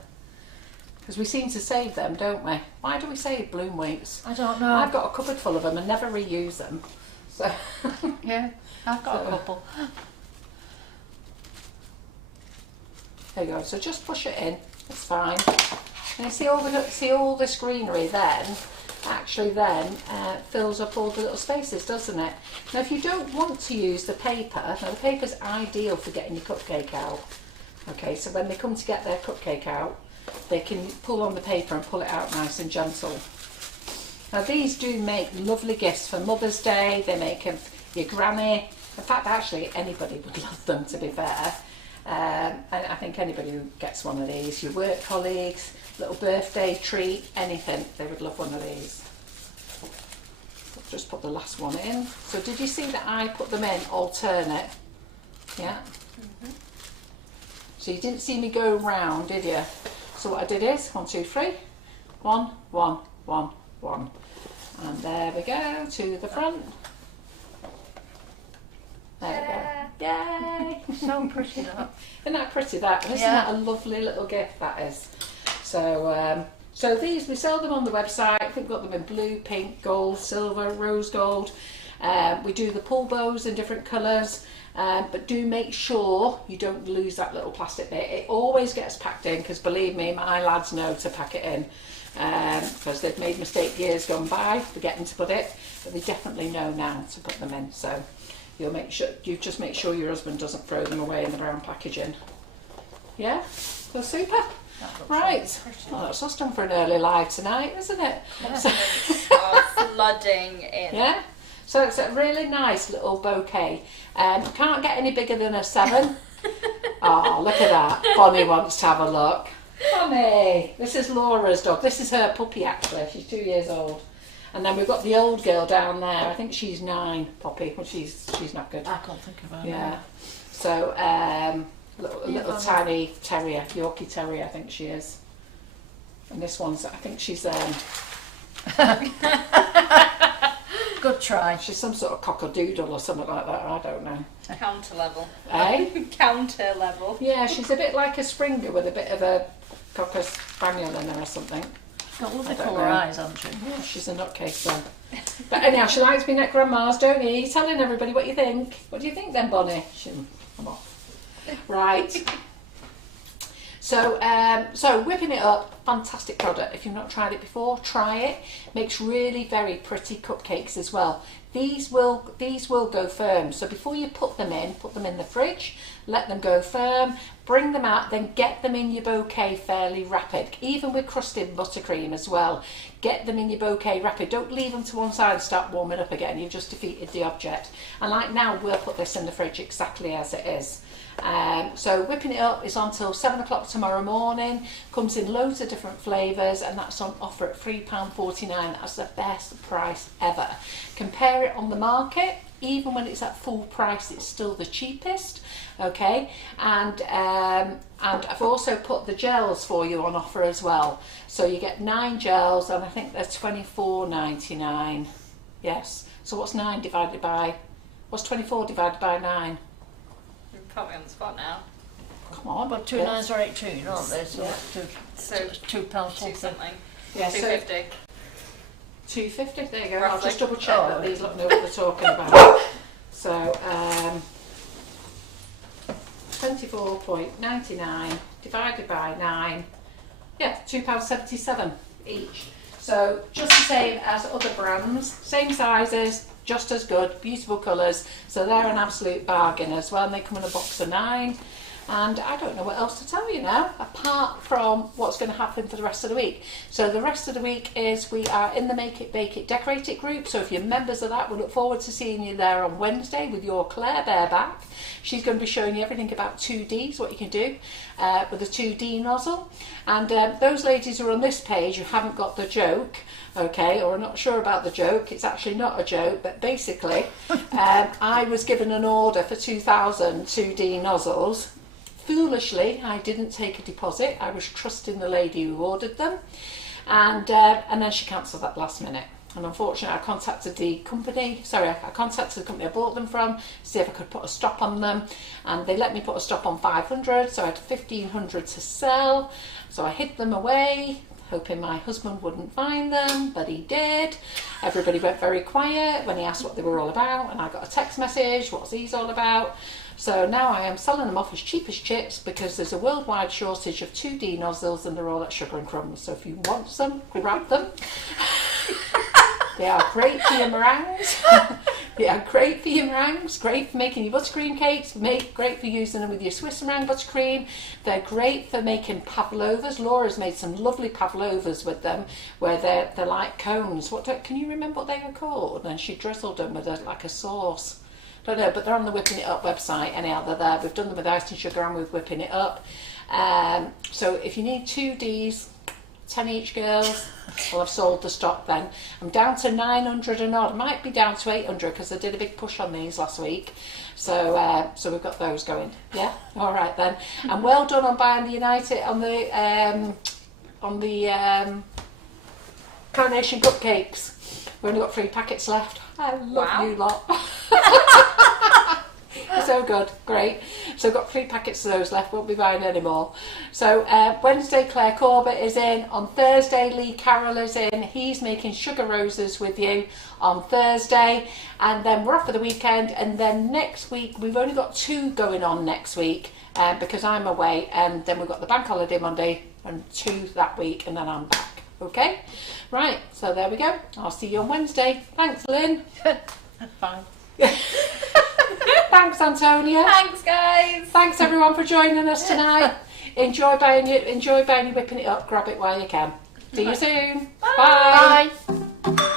Because we seem to save them, don't we? Why do we save balloon weights? I don't know. I've got a cupboard full of them and never reuse them. So Yeah, I've got a couple. there you go. So just push it in. It's fine. And you see all this greenery then, actually then fills up all the little spaces, doesn't it? Now if you don't want to use the paper, now the paper's ideal for getting your cupcake out. Okay, so when they come to get their cupcake out, they can pull on the paper and pull it out nice and gentle. Now these do make lovely gifts for Mother's Day. They make them for your granny. In fact, actually, anybody would love them, to be fair. And I think anybody who gets one of these, your work colleagues, little birthday treat, anything, they would love one of these. Just put the last one in. So did you see that I put them in alternate? Yeah. So you didn't see me go round, did you? So what I did is 1, 2, 3, 1, 1, 1, 1, and there we go to the front. There we go. Yay! So pretty that. Isn't that pretty that? Isn't that a lovely little gift that is? So so these, we sell them on the website. I think we've got them in blue, pink, gold, silver, rose gold. We do the pull bows in different colours, but do make sure you don't lose that little plastic bit. It always gets packed in, because believe me, my lads know to pack it in, because they've made mistake years gone by forgetting to put it, but they definitely know now to put them in. So you'll make sure, you just make sure your husband doesn't throw them away in the brown packaging. Yeah, so super. Right, well, that's us done for an early live tonight, isn't it? Yeah. So, Flooding in. yeah, so it's a really nice little bouquet. Can't get any bigger than a 7. Oh, look at that. Bonnie wants to have a look. Bonnie, this is Laura's dog. This is her puppy, actually. She's 2 years old. And then we've got the old girl down there. I think she's 9, Poppy. Well, she's not good. I can't think of her. Yeah. So little tiny terrier, Yorkie terrier, I think she is. And this one's, I think she's Good try. she's some sort of cockadoodle or something like that. I don't know. Counter level. Eh? Counter level. Yeah, she's a bit like a Springer with a bit of a cocker spaniel in her or something. Got lovely I don't colour know. eyes, hasn't she? Yeah, she's a nutcase then. But anyhow, she likes being at Grandma's, don't you? You're telling everybody what you think. What do you think then, Bonnie? Come on. Right. So, so whipping it up, fantastic product. If you've not tried it before, try it. Makes really very pretty cupcakes as well. These will go firm. So before you put them in the fridge, let them go firm, bring them out, then get them in your bouquet fairly rapid. Even with crusted buttercream as well, get them in your bouquet rapid. Don't leave them to one side and start warming up again. You've just defeated the object. And like now, we'll put this in the fridge exactly as it is. So whipping it up is on till 7 o'clock tomorrow morning. Comes in loads of different flavours, and that's on offer at £3.49. That's the best price ever. Compare it on the market, even when it's at full price, it's still the cheapest. Okay, and I've also put the gels for you on offer as well. So you get 9 gels, and I think they're £24.99. Yes. So what's 9 divided by? What's 24 divided by 9? Put me on the spot now. Come on, But 2 9s are 18, aren't they? So Yeah. So it's £2 2 something. something. Yeah, so 250. 250. There you go. I'll Roughly. just double check Oh. that these lot know what they're talking about. So 24.99 divided by 9. Yeah, £2.77 each. So just the same as other brands, same sizes, just as good, beautiful colours. So they're an absolute bargain as well, and they come in a box of 9. And I don't know what else to tell you now, apart from what's going to happen for the rest of the week. So the rest of the week is we are in the Make It, Bake It, Decorate It group. So if you're members of that, we look forward to seeing you there on Wednesday with your Claire Bear back. She's going to be showing you everything about 2Ds, what you can do with a 2D nozzle. And those ladies who are on this page who haven't got the joke, okay, or are not sure about the joke, it's actually not a joke, but basically I was given an order for 2,000 2D nozzles. Foolishly, I didn't take a deposit. I was trusting the lady who ordered them, and then she cancelled that last minute. And unfortunately, I contacted the company. I contacted the company I bought them from, to see if I could put a stop on them, and they let me put a stop on 500. So I had 1,500 to sell. So I hid them away, hoping my husband wouldn't find them, but he did. Everybody went very quiet when he asked what they were all about, and I got a text message, what's these all about? So now I am selling them off as cheap as chips, because there's a worldwide shortage of 2D nozzles, and they're all at Sugar and Crumbs. So if you want some, grab them. They are great for your meringues, Yeah, great for your meringues, great for making your buttercream cakes, great for using them with your Swiss meringue buttercream. They're great for making pavlovas. Laura's made some lovely pavlovas with them, where they're like cones. Can you remember what they were called? And she drizzled them with like a sauce. Don't know, but they're on the Whipping It Up website. Anyhow, they're there. We've done them with icing sugar and with Whipping It Up. So if you need 2 Ds, 10 each, girls. Well, I've sold the stock then. I'm down to 900 and odd. I might be down to 800 because I did a big push on these last week. So we've got those going. Yeah, all right then. And well done on buying the United on the Coronation cupcakes. We've only got 3 packets left. I love you lot. So good, great. So I've got 3 packets of those left, won't be buying any more. So Wednesday Claire Corbett is in, on Thursday Lee Carroll is in, he's making sugar roses with you on Thursday, and then we're off for the weekend, and then next week we've only got 2 going on next week because I'm away, and then we've got the bank holiday Monday and 2 that week, and then I'm back. Okay, right, so there we go. I'll see you on Wednesday. Thanks, Lynn. Fine. Thanks, Antonia. Thanks, guys. Thanks, everyone, for joining us tonight. Enjoy buying your Whipping It Up. Grab it while you can. See you soon. Bye. Bye.